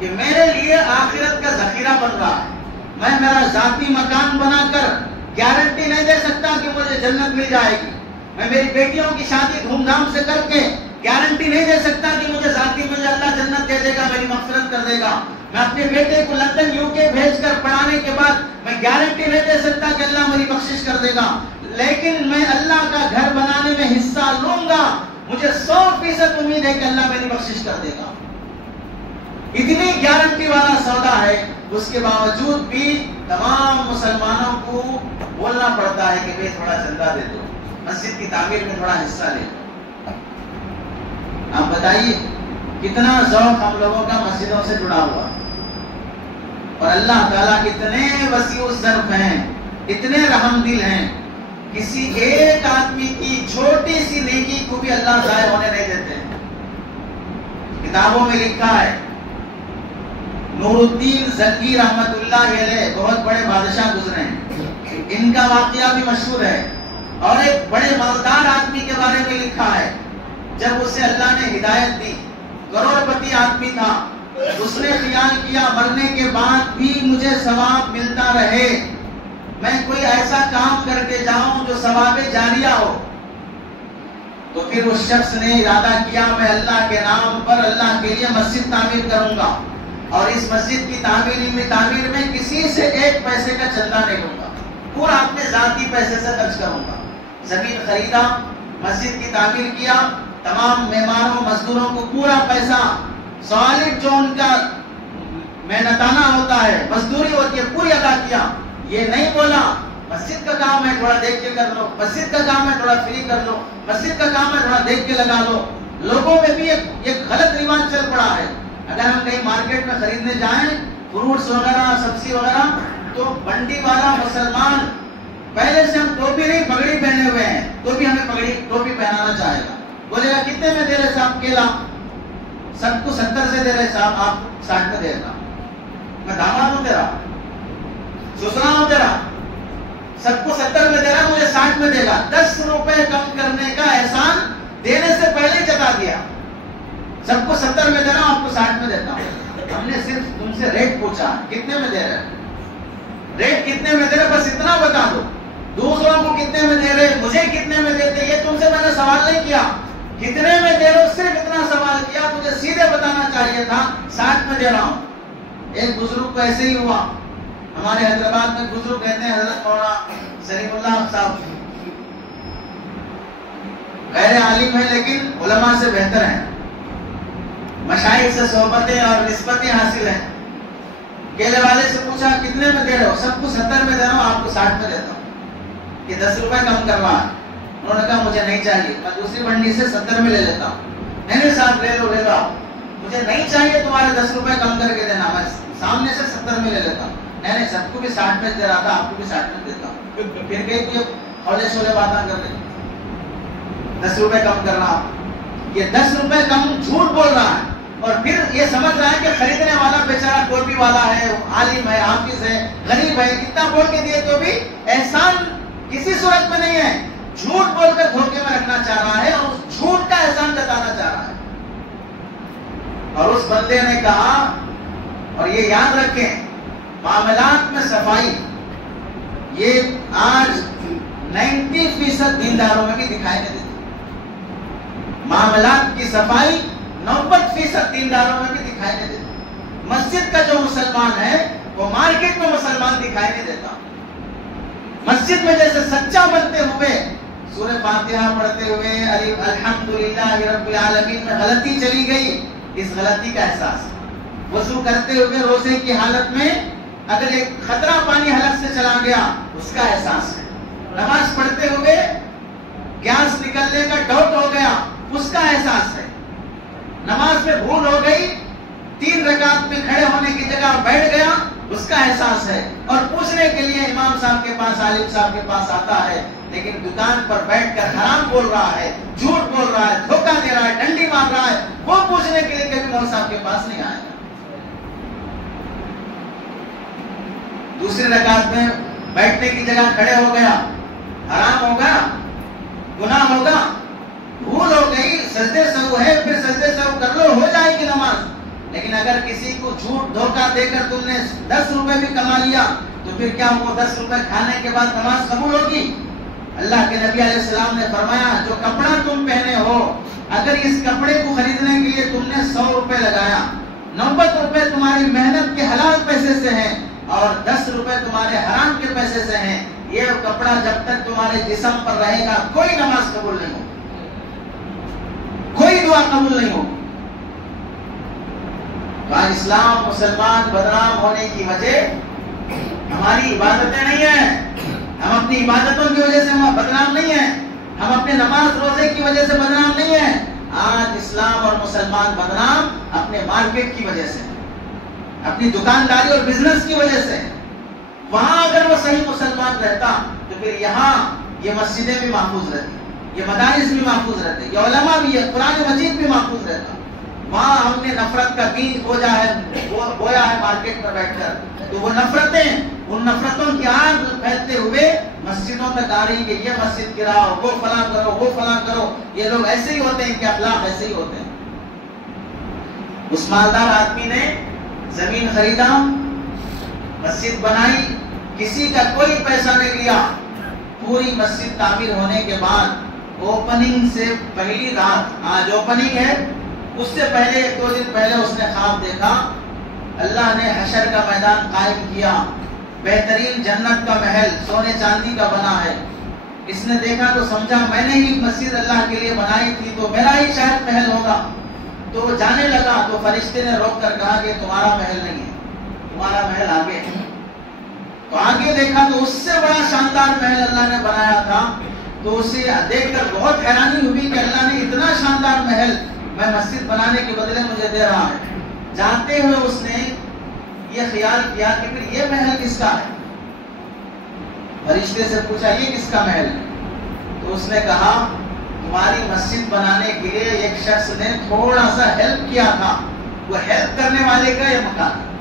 کہ میرے لیے آخرت کا ذخیرہ بن رہا ہے۔ میں میرا ذاتی مکان بنا کر گارنٹی نہیں دے سکتا کہ مجھے جنت مل جائے گی۔ میں میری بیٹیوں کی شادی دھوم دھام سے کر کے گارنٹی نہیں دے سکتا کہ مجھے ذاتی مجھے اللہ جنت دے دے گا، میری مغفرت کر دے گا۔ میں اپنے بیٹے کو لندن UK بھیج کر پڑھانے کے بعد میں گارنٹی نہیں دے سکتا کہ اللہ میری بخشش کر دے گا، لیکن میں اللہ کا گھر بنانے میں حصہ لوں گا، مجھے 100% امید ہے کہ اللہ میری بخشش کر دے گا۔ اتنی گارنٹی والا سودا ہے، اس کے باوجود بھی تمام مسلمانوں کو بولنا پڑتا ہے کہ بھئی تھوڑا چندہ دے دو، مسجد کی تعمیر میں تھوڑا حصہ لے دو۔ آپ بتائیے کتنا ذوق ہم لوگوں کا مسجدوں سے جڑا ہوا، اور اللہ تعالیٰ کتنے وسیع الظرف ہیں، اتنے رحم دل ہیں، کسی ایک آدمی کی چھوٹی سی نیکی کو بھی اللہ ضائع ہونے نہیں دیتے ہیں۔ کتابوں میں لکھا ہے، نور الدین زنگی رحمت اللہ علیہ بہت بڑے بادشاہ گزرے ہیں، ان کا واقعہ بھی مشہور ہے، اور ایک بڑے مالدار آدمی کے بارے میں لکھا ہے، جب اسے اللہ نے ہدایت دی، کروڑ پتی آدمی تھا، اس نے خیال کیا مرنے کے بعد بھی مجھے ثواب ملتا رہے، میں کوئی ایسا کام کر کے جاؤں جو ثواب جاریہ ہو۔ تو پھر اس شخص نے ارادہ کیا میں اللہ کے نام پر اللہ کے لیے مسجد تعمیر کروں گا، اور اس مسجد کی تعمیر میں کسی سے ایک پیسے کا چندہ نہیں لوں گا، پورا اپنے ذاتی پیسے سے خرچ کروں گا۔ زمین خریدا، مسجد کی تعمیر کیا، تمام معماروں مزدوروں کو پورا پیسہ سالڈ جو ان کا محنتانہ ہوتا ہے، مزدوری ہوتی ہے، پوری ادا کیا۔ یہ نہیں بولا مسجد کا کام ہے تھوڑا دیکھ کے کر لو، مسجد کا کام ہے تھوڑا فری کر لو، مسجد کا کام ہے تھوڑا دیکھ کے لگا لو۔ لوگوں میں بھی ایک غلط رواج چل پڑا ہے، اگر ہم کہیں مارکیٹ میں خریدنے جائیں فروٹس وغیرہ سبزی وغیرہ، تو منڈی والا مسلمان پہلے سے ہم ٹوپی نہیں پگڑی پہنے ہوئے ہیں تو بھی ہمیں ٹوپی پہنانا چاہے گا، بولے گا کتنے میں دے رہے صاحب کیلا؟ سب کو 70 سے دے رہے صاحب، آپ 60 میں دے گا۔ میں داماد ہوں تیرا، سسرا ہوں تیرا، سب کو 70 میں دے رہا، مجھے 60 میں دے گا۔ 10 روپے کم کرنے کا احسان دینے سے پہلے جتا دیا، سب کو 70 میں دے رہا ہوں، آپ کو 60 میں دیتا ہوں۔ ہم نے صرف تم سے ریٹ پوچھا کتنے میں دے رہے، ریٹ کتنے میں دے رہے، بس اتنا بتا دو۔ دوسروں کو کتنے میں دے رہے، مجھے کتنے میں دیتے، یہ تم سے میں نے سوال نہیں کیا، کتنے میں دے رہے ہو صرف اتنا سوال کیا، مجھے سیدھے بتانا چاہیے تھا 60 میں دے رہا ہوں۔ ایک بزرگ کو ایسے ہی ہوا، ہمارے حیدرآباد میں بزرگ کہتے ہیں حضرت مولانا سلیم اللہ صاحب، غیر عالم ہے لیکن علماء سے بہتر ہیں، مشائخ سے صحبتیں اور نسبتیں حاصل ہیں۔ کیلے والے سے پوچھا کتنے میں دے رہے ہو، سب کو 70 میں دے رہا ہوں، آپ کو 60 میں دیتا ہوں، یہ 10 روپے کم کروا ہے۔ انہوں نے کہا مجھے نہیں چاہیے، میں دوسری منڈی سے 70 میں لے لیتا ہوں۔ نہیں صاحب لے لو مجھے نہیں چاہیے تمہارے 10 روپے کم کر کے دینا، میں سامنے سے 70 میں لے لیتا ہوں۔ نہیں سب کو بھی 60 میں دے رہا تھا، آپ کو بھی 60 میں دیتا ہوں۔ پھر کہیں کہ ہولے شولے باتیں کر رہے، 10 روپے کم کرنا، یہ 10 روپے کم جھوٹ بول رہا ہے، اور پھر یہ سمجھ رہا ہے کہ خریدنے والا بیچارہ ٹوپی والا ہے، عالم ہے، حافظ ہے، غریب ہے، کتنا بول کے دیے تو بھی احسان کسی صورت میں نہیں ہے، جھوٹ بول کر دھوکے میں رکھنا چاہ رہا ہے، اور اس جھوٹ کا احسان جتانا چاہ رہا ہے۔ اور اس بندے نے کہا، اور یہ یاد رکھیں معاملات میں صفائی یہ آج 90% دینداروں میں بھی دکھائی نہیں دیتی، معاملات کی صفائی 90% دینداروں میں بھی دکھائی نہیں دیتی۔ مسجد کا جو مسلمان ہے وہ مارکیٹ میں مسلمان دکھائی نہیں دیتا۔ مسجد میں جیسے سچا بنتے ہوئے سورہ فاتحہ پڑھتے ہوئے الحمدللہ رب العالمین میں غلطی چلی گئی، اس غلطی کا احساس، وضو کرتے ہوئے روزے کی حالت میں اگر ایک خطرہ پانی حلق سے چلا گیا اس کا احساس ہے، نماز پڑھتے ہوئے گیس نکلنے کا ڈاؤٹ ہو گیا اس کا احساس ہے، نماز میں بھول ہو گئی 3 رکعت میں کھڑے ہونے کی جگہ بیٹھ گیا، اس کا احساس ہے، اور پوچھنے کے لیے امام صاحب کے پاس، عالم صاحب کے پاس آتا ہے، لیکن دکان پر بیٹھ کر حرام بول رہا ہے، جھوٹ بول رہا ہے، دھوکہ دے رہا ہے، ڈنڈی مار رہا ہے، وہ پوچھنے کے لیے کبھی مولوی صاحب کے پاس نہیں آئے گا۔ دوسری رکعت میں بیٹھنے کی جگہ کھڑے ہو گیا، حرام ہوگا، گناہ ہوگا، بھول ہو گئی، سجدے سہو ہے، پھر سجدے سہو کر لو، ہو جائے گی نماز۔ لیکن اگر کسی کو جھوٹ دھوکہ دے کر تم نے 10 روپے بھی کما لیا تو پھر کیا وہ 10 روپے کھانے کے بعد نماز قبول ہوگی؟ اللہ کے نبی علیہ السلام نے فرمایا جو کپڑا تم پہنے ہو، اگر اس کپڑے کو خریدنے کے لیے تم نے 100 روپے لگایا، 90 روپے تمہاری محنت کے حلال پیسے سے ہیں اور 10 روپے تمہارے حرام کے پیسے سے ہیں، یہ کپڑا جب تک تمہارے جسم پر رہے گا کوئی نماز قبول نہیں ہوگی، کوئی دعا قبول نہیں ہوگی۔ تو آج اسلام مسلمان بدنام ہونے کی وجہ ہماری عبادتیں نہیں ہیں، ہم اپنی عبادتوں کی وجہ سے ہم بدنام نہیں ہیں، ہم اپنے نماز روزے کی وجہ سے بدنام نہیں ہیں۔ آج اسلام اور مسلمان بدنام اپنے مارکیٹ کی وجہ سے، اپنی دکانداری اور بزنس کی وجہ سے۔ وہاں اگر وہ صحیح مسلمان رہتا تو پھر یہاں یہ مسجدیں بھی محفوظ رہتی، یہ مدارس بھی محفوظ رہتے، یہ علماء بھی، یہ قرآن مجید بھی محفوظ رہتا۔ وہاں ہم نے نفرت کا بیج بویا ہے مارکیٹ میں بیٹھ کر، تو وہ نفرتیں، ان نفرتوں کی آگ پھیلتے ہوئے مسجدوں تک آ رہی کہ یہ مسجد گراؤ، وہ فلاں کرو، وہ فلاں کرو۔ یہ لوگ ایسے ہی ہوتے ہیں کہ اخلاق ایسے ہی ہوتے ہیں۔ اس مالدار آدمی نے زمین خریدا، مسجد بنائی، کسی کا کوئی پیسہ نہیں لیا، پوری مسجد تعمیر ہونے کے بعد اوپننگ سے پہلی رات، آج اوپننگ ہے، اس سے پہلے 1-2 دن پہلے اس نے خواب دیکھا اللہ نے حشر کا میدان قائم کیا، بہترین جنت کا محل سونے چاندی کا بنا ہے۔ اس نے دیکھا تو سمجھا میں نے ہی مسجد اللہ کے لیے بنائی تھی تو میرا ہی شاید محل ہوگا۔ تو وہ جانے لگا تو فرشتے نے روک کر کہا کہ تمہارا محل نہیں ہے، تمہارا محل آگے ہے۔ تو آگے دیکھا تو اس سے بڑا شاندار محل اللہ نے بنایا تھا، تو اسے دیکھ کر بہت حیرانی ہوئی کہ اللہ نے اتنا شاندار محل میں مسجد بنانے کے بدلے مجھے دے رہا ہے۔ جانتے ہوئے اس نے یہ خیال کیا کہ پھر یہ محل کس کا ہے؟ فرشتے سے پوچھا یہ کس کا محل ہے؟ تو اس نے کہا تمہاری مسجد بنانے کے لیے ایک شخص نے تھوڑا سا ہیلپ کیا تھا، وہ ہیلپ کرنے والے کا یہ مکان ہے،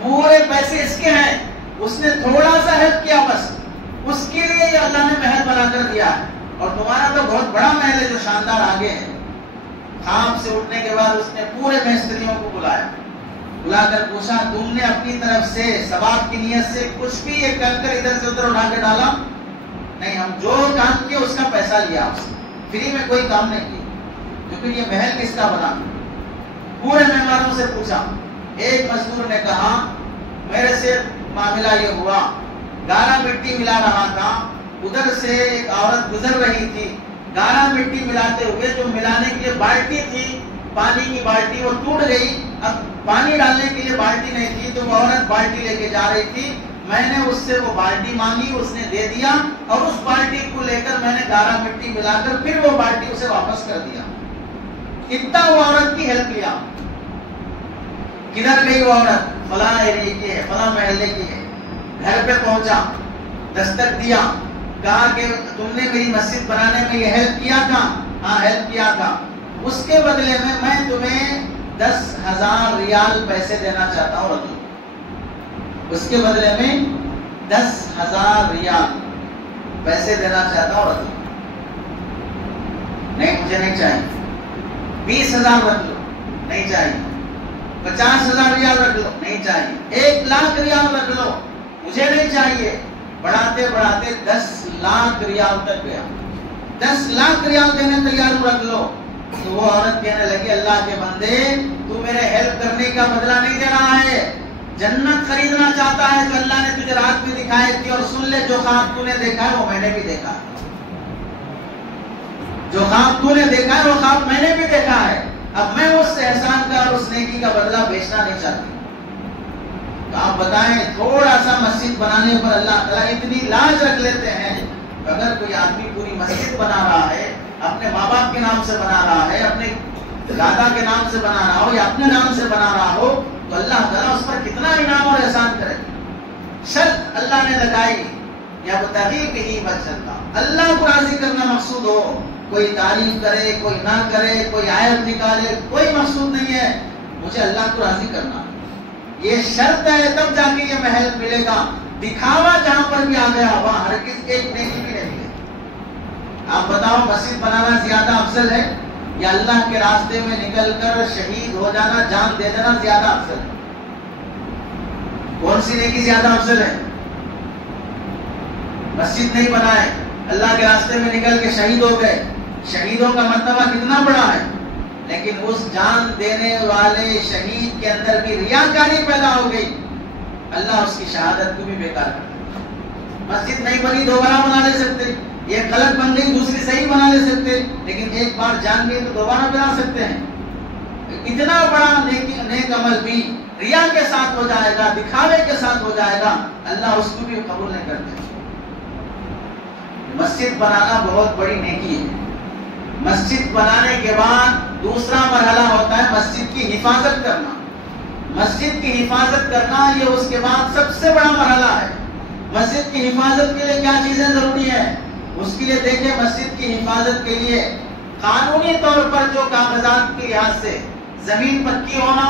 پورے پیسے اس کے ہیں، اس نے تھوڑا سا ہیلپ کیا بس، اس کے لیے یہ اللہ نے محل بنا کر دیا ہے، اور تمہارا تو بہت بڑا محل ہے جو شاندار آگے ہے۔ خواب سے اٹھنے کے بعد اس نے پورے مستریوں کو بلا کر پوچھا تم نے اپنی طرف سے ثواب کی نیت سے کچھ بھی ایک کنکر ادھر سے ادھر اٹھا کے ڈالا؟ نہیں، ہم جو کام کیا اس کا پیسہ لیا، آپ سے فری میں کوئی کام نہیں کیا۔ تو پھر یہ محل کس کا بنا؟ پورے مہمانوں سے پوچھا۔ ایک مزدور نے کہا میرے سے معاملہ یہ ہوا، گارا مٹی ملا رہا تھا، ادھر سے ایک عورت گزر رہی تھی، گارا مٹی ملاتے ہوئے جو ملانے کے لیے بالٹی تھی، پانی کی بالٹی، وہ ٹوٹ گئی، اب پانی ڈالنے کے لیے بالٹی نہیں تھی تو وہ عورت بالٹی لے کے جا رہی تھی، میں نے اس سے وہ بالٹی مانگی، اس نے دے دیا، اور اس بالٹی کو لے کر میں نے گارا مٹی ملا کر پھر وہ بالٹی اسے واپس کر دیا۔ اتنا وہ عورت کی ہیلپ لیا۔ کدھر گئی وہ عورت؟ فلاں ایریے کی ہے، فلاں محلے کی ہے۔ گھر پہ پہنچا، دستک دیا، کہا کہ تم نے میری مسجد بنانے میں یہ ہیلپ کیا تھا؟ ہاں ہیلپ کیا تھا، اس کے بدلے میں تمہیں 10,000 ریال پیسے دینا چاہتا ہوں، رکھو۔ اس کے بدلے میں 10,000 ریال پیسے دینا چاہتا ہوں، رکھو۔ نہیں مجھے نہیں چاہیے۔ 20,000 رکھ لو، نہیں چاہیے۔ 50,000 ریال رکھ لو، نہیں چاہیے۔ 1,00,000 ریال رکھ لو، مجھے نہیں چاہیے۔ بڑھاتے بڑھاتے 10 لاکھ ریال تک گیا۔ 10 لاکھ ریال دینے تیار رکھ لو۔ تو وہ عورت کہنے لگی اللہ کے بندے تو میرے ہیلپ کرنے کا بدلہ نہیں دے رہا ہے، جنت خریدنا چاہتا ہے تو اللہ نے تجھے رات میں دکھائی تھی، اور سن لے جو خواب تو نے دیکھا ہے وہ میں نے بھی دیکھا ہے، جو خواب تو نے دیکھا ہے وہ خواب میں نے بھی دیکھا ہے۔ اب میں اس احسان کا اور اس نیکی کا بدلہ بیچنا نہیں چاہتی۔ تو آپ بتائیں تھوڑا سا مسجد بنانے پر اللہ تعالیٰ اتنی لاج رکھ لیتے ہیں۔ اگر کوئی آدمی پوری مسجد بنا رہا ہے، اپنے ماں باپ کے نام سے بنا رہا ہے، اپنے دادا کے نام سے بنا رہا ہو یا اپنے نام سے بنا رہا ہو تو اللہ تعالیٰ اس پر کتنا انعام اور احسان کرے. شرط اللہ نے لگائی یا بتغی بھی وجہ اللہ کو راضی کرنا مقصود ہو. کوئی تعریف کرے کوئی نہ کرے کوئی آیت نکالے کوئی مقصود نہیں ہے, مجھے اللہ کو راضی کرنا یہ شرط ہے, تب جا کے یہ محل ملے گا. دکھاوا جہاں پر بھی آ گیا وہاں ہرگز ایک نیکی بھی نہیں ہے. آپ بتاؤ مسجد بنانا زیادہ افضل ہے یا اللہ کے راستے میں نکل کر شہید ہو جانا جان دے دینا زیادہ افضل ہے؟ کون سی نیکی زیادہ افضل ہے؟ مسجد نہیں بنائے, اللہ کے راستے میں نکل کے شہید ہو گئے, شہیدوں کا مرتبہ کتنا بڑا ہے, لیکن اس جان دینے والے شہید کے اندر بھی ریاکاری پیدا ہو گئی, اللہ اس کی شہادت کو بھی بیکار کر دیا. مسجد نہیں بنی دوبارہ بنا لے سکتے, یہ غلط بن گئی دوسری صحیح بنا لے سکتے, لیکن ایک بار جان گئی تو دوبارہ بنا سکتے ہیں. اتنا بڑا نیک عمل بھی ریا کے ساتھ ہو جائے گا, دکھاوے کے ساتھ ہو جائے گا, اللہ اس کو بھی قبول نہیں کرتے. مسجد بنانا بہت بڑی نیکی ہے. مسجد بنانے کے بعد دوسرا مرحلہ ہوتا ہے مسجد کی حفاظت کرنا. مسجد کی حفاظت کرنا یہ اس کے بعد سب سے بڑا مرحلہ ہے. مسجد کی حفاظت کے لیے کیا چیزیں ضروری ہیں؟ اس کے لیے دیکھیں, مسجد کی حفاظت کے لیے قانونی طور پر جو کاغذات کے لحاظ سے زمین پکی ہونا,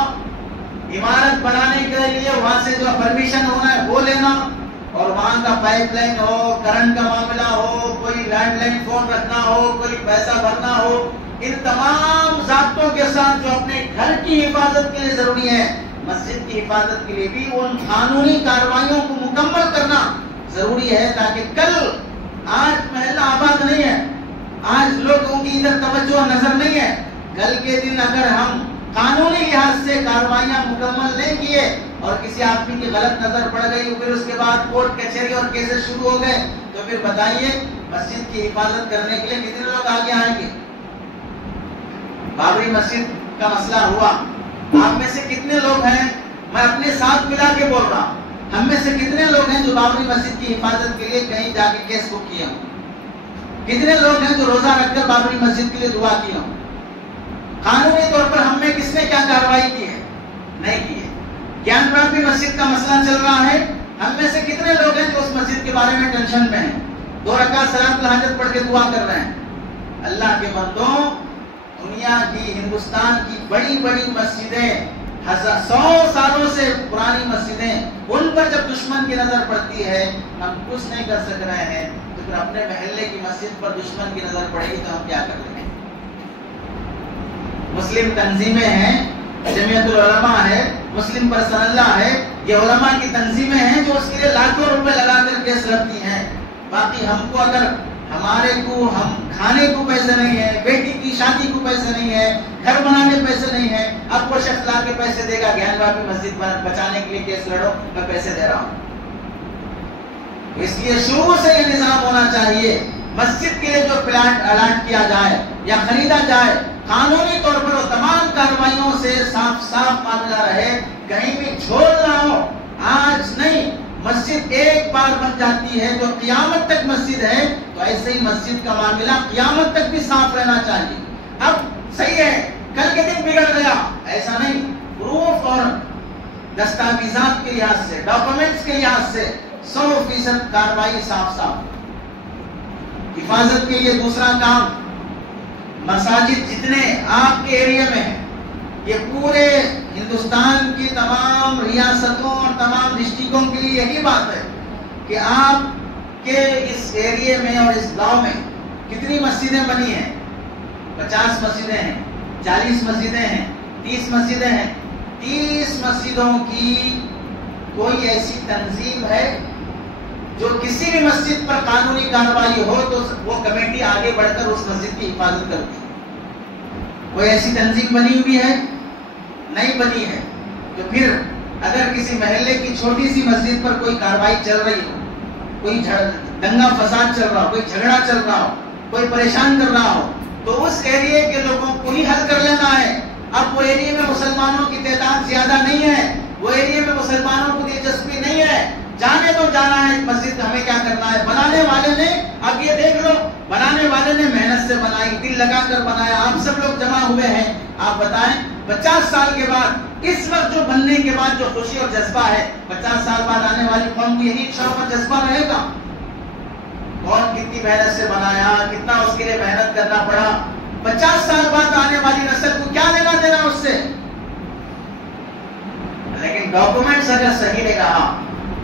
عمارت بنانے کے لیے وہاں سے جو پرمیشن ہونا ہے وہ لینا, اور وہاں کا پائپ لائن ہو, کرنٹ کا معاملہ ہو, کوئی لینڈ لائن فون رکھنا ہو, کوئی پیسہ بھرنا ہو, ان تمام ضابطوں کے ساتھ جو اپنے گھر کی حفاظت کے لیے ضروری ہے, مسجد کی حفاظت کے لیے بھی ان قانونی کارروائیوں کو مکمل کرنا ضروری ہے, تاکہ کل آج محلہ آباد نہیں ہے, آج لوگوں کی ادھر توجہ نظر نہیں ہے, کل کے دن اگر ہم قانونی لحاظ سے کارروائیاں مکمل نہیں کیے اور کسی آدمی کی غلط نظر پڑ گئی, پھر اس کے بعد کورٹ کچہری اور کیسز شروع ہو گئے, تو پھر بتائیے مسجد کی حفاظت کرنے کے لیے کتنے لوگ آگے آئیں گے؟ بابری مسجد کا مسئلہ ہوا, آپ میں سے کتنے لوگ ہیں, میں اپنے ساتھ ملا کے بول رہا ہوں, ہم میں سے کتنے لوگ ہیں جو بابری مسجد کی حفاظت کے لیے کہیں جا کے کیس بک کیے ہوں؟ کتنے لوگ ہیں جو روزہ رکھ کر بابری مسجد کے لیے دعا کیے ہوں؟ قانونی طور پر ہم میں کس نے کیا کارروائی کی ہے؟ نہیں کی ہے. گیان پراپتی مسجد کا مسئلہ چل رہا ہے, ہم میں سے کتنے لوگ ہیں جو اس مسجد کے بارے میں ٹینشن میں ہیں, 2 رکعت صلاۃ الحاجت پڑھ کے دعا کر رہے ہیں؟ اللہ کے بندوں, دنیا کی ہندوستان کی بڑی بڑی مسجدیں 100 سالوں سے پرانی مسجدیں, ان پر جب دشمن کی نظر پڑتی ہے ہم کچھ نہیں کر سک رہے ہیں, تو پھر اپنے محلے کی مسجد پر دشمن کی نظر پڑے گی تو ہم کیا کر لیں گے؟ مسلم تنظیمیں ہیں, جمعیت العلماء ہے, مسلم پرسن اللہ ہے, یہ علماء کی تنظیمیں ہیں جو اس کے لیے لاکھوں روپے لگا کر کیس لڑتی ہیں. باقی ہم کو اگر ہم کھانے کو پیسے نہیں ہے, بیٹی کی شادی کو پیسے نہیں ہے, گھر بنانے پیسے نہیں ہے, اب وہ شخص لا کے پیسے دے گا گیان واپی مسجد بچانے کے لیے کیس لڑو, میں پیسے دے رہا ہوں. اس لیے شروع سے یہ نظام ہونا چاہیے, مسجد کے لیے جو پلاٹ الاٹ کیا جائے یا خریدا جائے, قانونی طور پر وہ تمام کارروائیوں سے صاف معاملہ رہے, کہیں بھی جھول نہ ہو. آج نہیں, مسجد ایک بار بن جاتی ہے جو قیامت تک مسجد ہے, تو ایسے ہی مسجد کا معاملہ قیامت تک بھی صاف رہنا چاہیے. اب صحیح ہے, کل کے دن بگڑ گیا, ایسا نہیں. پروف اور دستاویزات کے لحاظ سے, ڈاکومنٹس کے لحاظ سے 100% کارروائی صاف. حفاظت کے لیے دوسرا کام, مساجد جتنے آپ کے ایریا میں ہیں, یہ پورے ہندوستان کی تمام ریاستوں اور تمام ڈسٹرکٹوں کے لیے یہی بات ہے کہ آپ کے اس ایریا میں اور اس گاؤں میں کتنی مسجدیں بنی ہیں. 50 مسجدیں ہیں, 40 مسجدیں ہیں, 30 مسجدیں ہیں. 30 مسجدوں کی کوئی ایسی تنظیم ہے جو کسی بھی مسجد پر قانونی کارروائی ہو تو وہ کمیٹی آگے بڑھ کر اس مسجد کی حفاظت کرتی ہے؟ کوئی ایسی تنظیم بنی ہوئی ہے؟ نہیں بنی ہے. تو پھر اگر کسی محلے کی چھوٹی سی مسجد پر کوئی کارروائی چل رہی ہو, کوئی دنگا فساد چل رہا ہو, کوئی جھگڑا چل رہا ہو, کوئی پریشان کر رہا ہو, تو اس ایریے کے لوگوں کو ہی حل کر لینا ہے. اب وہ ایریے میں مسلمانوں کی تعداد زیادہ نہیں ہے, وہ ایریے میں مسلمانوں کو دلچسپی نہیں ہے, جانے تو جانا ہے مسجد, ہمیں کیا کرنا ہے. بنانے والے نے اب یہ دیکھ لو بنانے والے نے محنت سے بنائی، دل لگا کر بنایا، آپ سب لوگ جمع ہوئے ہیں. آپ بتائیں 50 سال کے بعد اس وقت جو بننے کے بعد جو خوشی اور جذبہ ہے، 50 سال بعد آنے والی قوم کو یہی اچھا اور جذبہ رہے گا؟ کون کتنی محنت سے بنایا، کتنا اس کے لیے محنت کرنا پڑا، 50 سال بعد آنے والی نسل کو کیا لینا دینا اس سے؟ لیکن ڈاکومنٹس اگر صحیح نہیں رہا،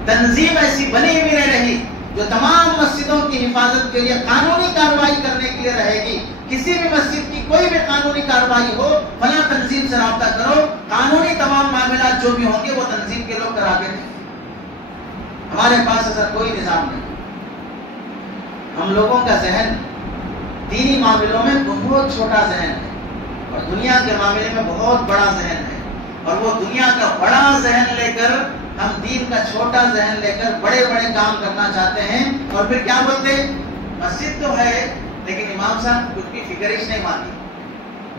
تنظیم ایسی بنی ہوئی نہیں رہی جو تمام مسجدوں کی حفاظت کے لیے قانونی کارروائی کرنے کے لیے رہے گی. کسی بھی مسجد کی کوئی بھی قانونی کارروائی ہو، فلاں تنظیم سے رابطہ کرو، قانونی تمام معاملات جو بھی ہوں گے وہ تنظیم کے لوگ کرا کے دیں. ہمارے پاس ایسا کوئی نظام نہیں. ہم لوگوں کا ذہن دینی معاملوں میں بہت چھوٹا ذہن ہے اور دنیا کے معاملے میں بہت بڑا ذہن ہے. اور وہ دنیا کا بڑا ذہن لے کر ہم دین کا چھوٹا ذہن لے کر بڑے بڑے کام کرنا چاہتے ہیں. اور پھر کیا بولتے؟ مسجد تو ہے لیکن امام صاحب کچھ بھی فکرش نہیں مانتی،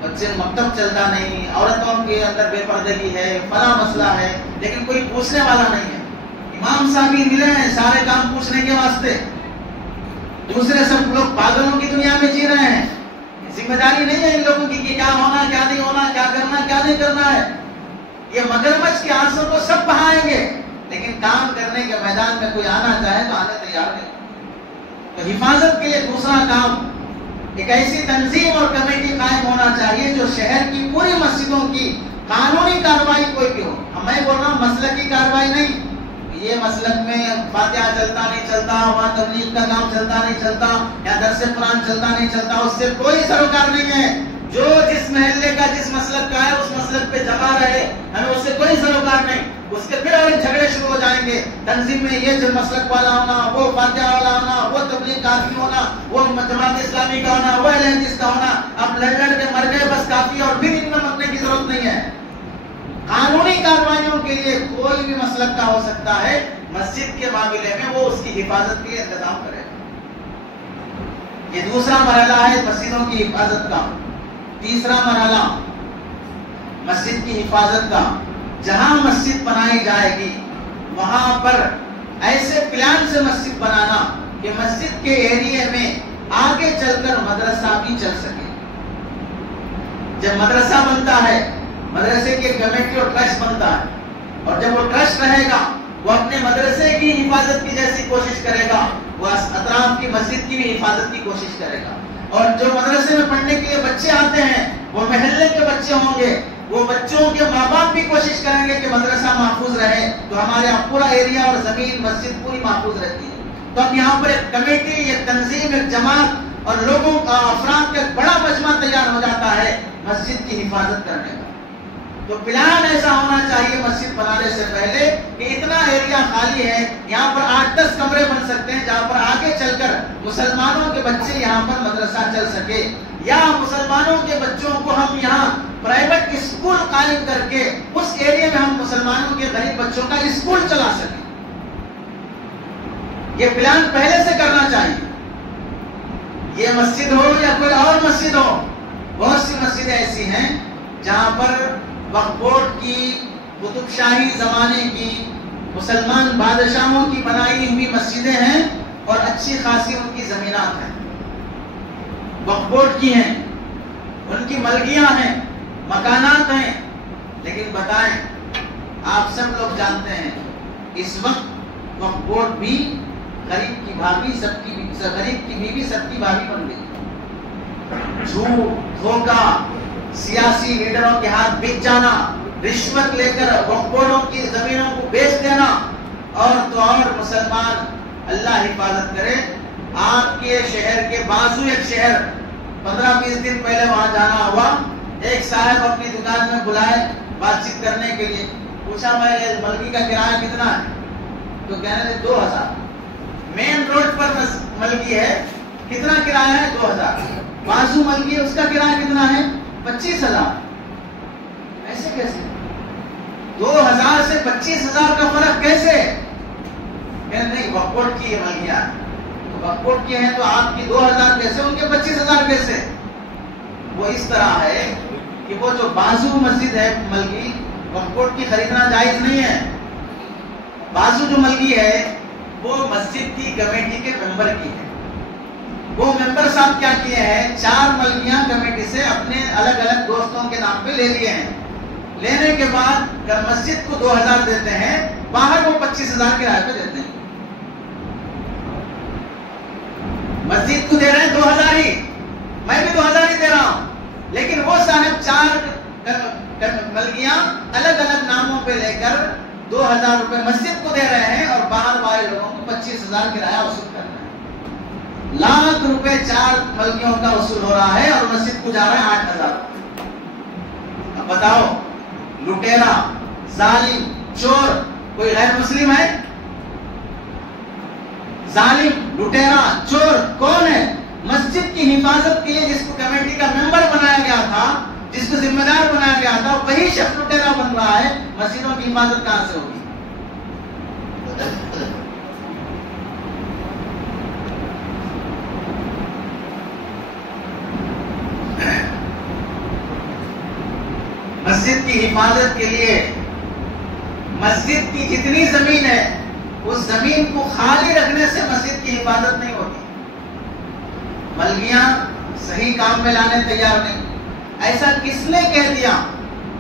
بچے مکتب چلتا نہیں، عورتوں کے اندر بے پردگی ہے، فلاں مسئلہ ہے، لیکن کوئی پوچھنے والا نہیں ہے. امام صاحب ہی ملے ہیں سارے کام پوچھنے کے واسطے، دوسرے سب لوگ پاگلوں کی دنیا میں جی رہے ہیں. ذمہ داری نہیں ہے ان لوگوں کی کہ کیا ہونا کیا نہیں ہونا، کیا کرنا کیا نہیں کرنا ہے. یہ مگرمچھ کے آنسوں کو سب بہائیں گے لیکن کام کرنے کے میدان میں کوئی آنا چاہے تو آنے تیار نہیں. تو حفاظت کے لیے دوسرا کام، ایک ایسی تنظیم اور کمیٹی قائم ہونا چاہیے جو شہر کی پوری مسجدوں کی قانونی کارروائی کوئی بھی ہو. میں بول رہا ہوں مسلکی کارروائی نہیں، یہ مسلک میں فاتحہ چلتا نہیں چلتا، وہاں تبلیغ کا کام چلتا نہیں چلتا، یا درس قرآن چلتا نہیں چلتا، اس سے کوئی سروکار نہیں ہے. جو جس محلے کا جس مسلک کا ہے اس مسلک پہ جمع رہے، ہمیں اس سے کوئی سروکار نہیں. اس کے پھر اور جھگڑے شروع ہو جائیں گے. تنظیم میں یہ جو مسلک والا ہونا، وہ فاتحہ والا ہونا، وہ تبلیغ کافی ہونا، وہ جماعت اسلامی کا ہونا، وہ اہل حدیث کا ہونا. اب لڑ لڑ کے مر گئے بس کافی، اور پھر ان میں مرنے کی ضرورت نہیں ہے. قانونی کارروائیوں کے لیے کوئی بھی مسلک کا ہو سکتا ہے، مسجد کے معاملے میں وہ اس کی حفاظت کے لیے انتظام کرے. یہ دوسرا مرحلہ ہے مسجدوں کی حفاظت کا. تیسرا مرحلہ مسجد کی حفاظت کا، جہاں مسجد بنائی جائے گی وہاں پر ایسے پلان سے مسجد بنانا کہ مسجد کے ایریے میں آگے چل کر مدرسہ بھی چل سکے. جب مدرسہ بنتا ہے، مدرسے کی کمیٹی اور ٹرسٹ بنتا ہے، اور جب وہ ٹرسٹ رہے گا وہ اپنے مدرسے کی حفاظت کی جیسی کوشش کرے گا، وہ اطراف کی مسجد کی بھی حفاظت کی کوشش کرے گا. اور جو مدرسے میں پڑھنے کے لیے بچے آتے ہیں وہ محلے کے بچے ہوں گے، وہ بچوں کے ماں باپ بھی کوشش کریں گے کہ مدرسہ محفوظ رہے، تو ہمارے یہاں پورا ایریا اور زمین مسجد پوری محفوظ رہتی ہے. تو اب یہاں پر ایک کمیٹی، ایک تنظیم، ایک جماعت اور لوگوں کا، افراد کا ایک بڑا مجمع تیار ہو جاتا ہے مسجد کی حفاظت کرنے کا. تو پلان ایسا ہونا چاہیے مسجد بنانے سے پہلے کہ اتنا ایریا خالی ہے، یہاں پر 8-10 کمرے بن سکتے ہیں جہاں پر آگے چل کر مسلمانوں کے بچے یہاں پر مدرسہ چل سکے، یا مسلمانوں کے بچوں کو ہم یہاں پرائیویٹ اسکول قائم کر کے اس ایریا میں ہم مسلمانوں کے غریب بچوں کا اسکول چلا سکیں. یہ پلان پہلے سے کرنا چاہیے. یہ مسجد ہو یا کوئی اور مسجد ہو، بہت سی مسجدیں ایسی ہیں جہاں پر وقف بورڈ کی، قطب شاہی زمانے کی، مسلمان بادشاہوں کی بنائی ہوئی مسجدیں ہیں اور اچھی خاصی ان کی زمینات ہیں، وقف بورڈ کی ہیں، ان کی ملکیاں ہیں، مکانات ہیں. لیکن بتائیں، آپ سب لوگ جانتے ہیں اس وقت وقف بورڈ بھی غریب کی بھابھی، سب کی غریب کی بیوی سب کی بھابھی بن گئی. جھوٹ، دھوکہ، سیاسی لیڈروں کے ہاتھ بک جانا، رشوت لے کر وقف بورڈوں کی زمینوں کو بیچ دینا، اور تو اور مسلمان اللہ حفاظت کرے. آپ کے شہر کے بازو ایک شہر، 15-20 دن پہلے وہاں جانا ہوا، ایک صاحب اپنی دکان میں بلائے بات چیت کرنے کے لیے، پوچھا میں ملکی کا کرایہ کتنا ہے؟ تو کہنے لگے 2000. مین روڈ پر ملکی ہے، کتنا کرایہ ہے؟ 2000. بازو ملکی ہے، اس کا کرایہ کتنا ہے؟ 25,000. ایسے کیسے 2000 سے 25,000 کا فرق کیسے؟ نہیں، وقف بورڈ کی ملکیاں، وقف بورڈ کی ہیں تو آپ کی 2000 کیسے، ان کے 25,000 کیسے؟ وہ اس طرح ہے کہ وہ جو بازو مسجد ہے ملکی، وقف بورڈ کی خریدنا جائز نہیں ہے. بازو جو ملکی ہے وہ مسجد کی کمیٹی کے ممبر کی ہے، وہ ممبر صاحب کیا کیے ہیں، 4 ملکیاں کمیٹی سے اپنے الگ الگ دوستوں کے نام پہ لے لیے ہیں. لینے کے بعد مسجد کو 2000 دیتے ہیں، باہر وہ 25,000 کرایہ پہ دیتے ہیں. مسجد کو دے رہے ہیں 2000 ہی، میں بھی 2000 ہی دے رہا ہوں، لیکن وہ صاحب 4 ملکیاں الگ الگ ناموں پہ لے کر 2000 روپے مسجد کو دے رہے ہیں اور باہر والے لوگوں کو 25,000 کرایہ وصول کر رہے ہیں. لاکھ روپے 4 ملکیوں کا وصول ہو رہا ہے اور مسجد کو جا رہا ہے 8,000. اب بتاؤ، لٹیرا، ظالم، چور کوئی غیر مسلم ہے؟ ظالم، لٹیرا، چور کون ہے؟ مسجد کی حفاظت کے لیے جس کو کمیٹی کا ممبر بنایا گیا تھا، جس کو ذمہ دار بنایا گیا تھا، وہی شخص لٹیرا بن رہا ہے. مسجدوں کی حفاظت کہاں سے ہوگی؟ مسجد کی حفاظت کے لیے مسجد کی جتنی زمین ہے اس زمین کو خالی رکھنے سے مسجد کی حفاظت نہیں ہوتی. ملکیاں صحیح کام میں لانے تیار نہیں. ایسا کس نے کہہ دیا؟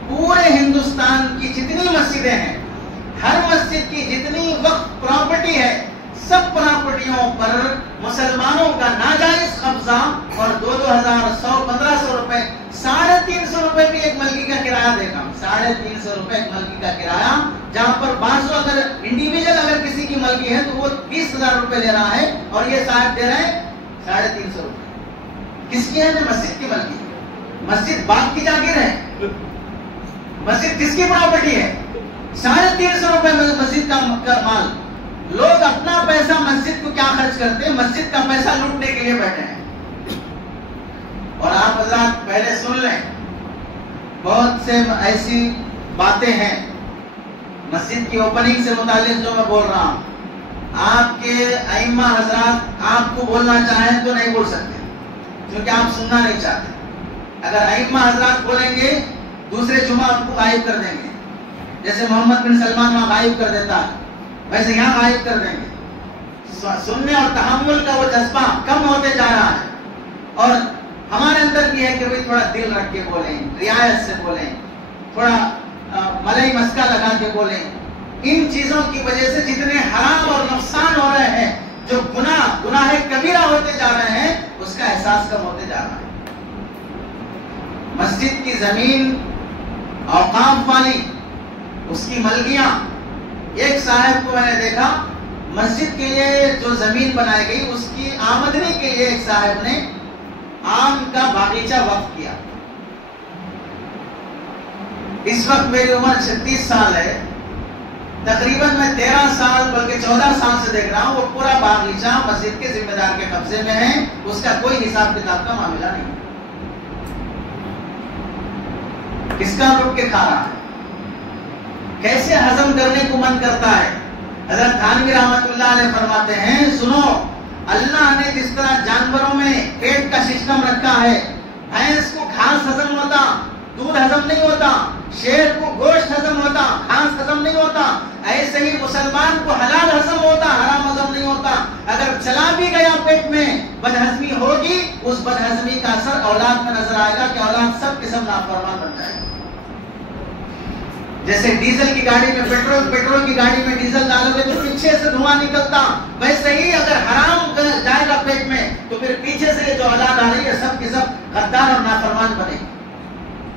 پورے ہندوستان کی جتنی مسجدیں ہیں، ہر مسجد کی جتنی وقف پراپرٹی ہے، سب پراپرٹیوں پر مسلمانوں کا ناجائز قبضہ اور 2,000 100 روپے 350 روپے بھی ایک ملکی کا کرایہ دے گا. 350 روپے ایک ملکی کا کرایہ، جہاں پر بعض اگر انڈیویجل اگر کسی کی ملکی ہے تو وہ 20,000 روپے لے رہا ہے اور یہ صاحب دے رہے ہیں 350 روپے. کس کی ہے؟ مسجد کی ملکی. مسجد باپ کی جاگیر ہے. مسجد کس کی پراپرٹی ہے؟ 350 روپے مسجد کا مال. لوگ اپنا پیسہ مسجد کو کیا خرچ کرتے ہیں؟ مسجد کا پیسہ لوٹنے کے لیے بیٹھے ہیں. اور آپ حضرات پہلے سن لیں، بہت سے ایسی باتیں ہیں مسجد کی اوپننگ سے متعلق جو میں بول رہا ہوں. آپ کے ائمہ حضرات آپ کو بولنا چاہیں تو نہیں بول سکتے کیونکہ آپ سننا نہیں چاہتے. اگر ائمہ حضرات بولیں گے دوسرے جمعہ ان کو غائب کر دیں گے. جیسے محمد بن سلمان وہاں غائب کر دیتا ہے ویسے یہاں غائب کر دیں گے. سننے اور تحمل کا وہ جذبہ کم ہوتے جا رہا ہے اور ہمارے اندر بھی ہے کہ بھئی تھوڑا دل رکھ کے بولیں، رعایت سے بولیں، تھوڑا ملئی مسکا لگا کے بولیں. ان چیزوں کی وجہ سے جتنے حرام اور نقصان ہو رہے ہیں، جو گناہ کبیرہ ہوتے جا رہے ہیں، اس کا احساس کم ہوتے جا رہا ہے. مسجد کی زمین اوقاف والی، اس کی ملکیاں. ایک صاحب کو میں نے دیکھا، مسجد کے لیے جو زمین بنائی گئی اس کی آمدنی کے لیے ایک صاحب نے آم کا باغیچہ وقف کیا. اس وقت میری عمر 36 سال ہے، تقریباً میں 13 سال بلکہ 14 سال سے دیکھ رہا ہوں وہ پورا باغیچہ مسجد کے ذمہ دار کے قبضے میں ہے. اس کا کوئی حساب کتاب کا معاملہ نہیں. کس کا لوٹ کے کھا رہا ہے؟ کیسے ہضم کرنے کو من کرتا ہے؟ حضرت تھانوی رحمت اللہ علیہ فرماتے ہیں، سنو، اللہ نے جس طرح جانوروں میں پیٹ کا سسٹم رکھا ہے، بھینس کو گھاس ہضم ہوتا، دودھ ہضم نہیں ہوتا، شیر کو گوشت ہضم ہوتا، گھاس ہضم نہیں ہوتا، ایسے ہی مسلمان کو حلال ہضم ہوتا، حرام ہضم نہیں ہوتا. اگر چلا بھی گیا پیٹ میں بدہضمی ہوگی، اس بدہضمی کا اثر اولاد میں نظر آئے گا کہ اولاد سب قسم نافرمان بن جائے گا. جیسے ڈیزل کی گاڑی میں پیٹرول کی گاڑی میں ڈیزل ڈالو گے تو پیچھے سے دھواں نکلتا، ویسے ہی اگر حرام جائے گا پیٹ میں تو پھر پیچھے سے یہ جو اولاد آ رہی ہے سب کی سب غدار اور نافرمان بنے گی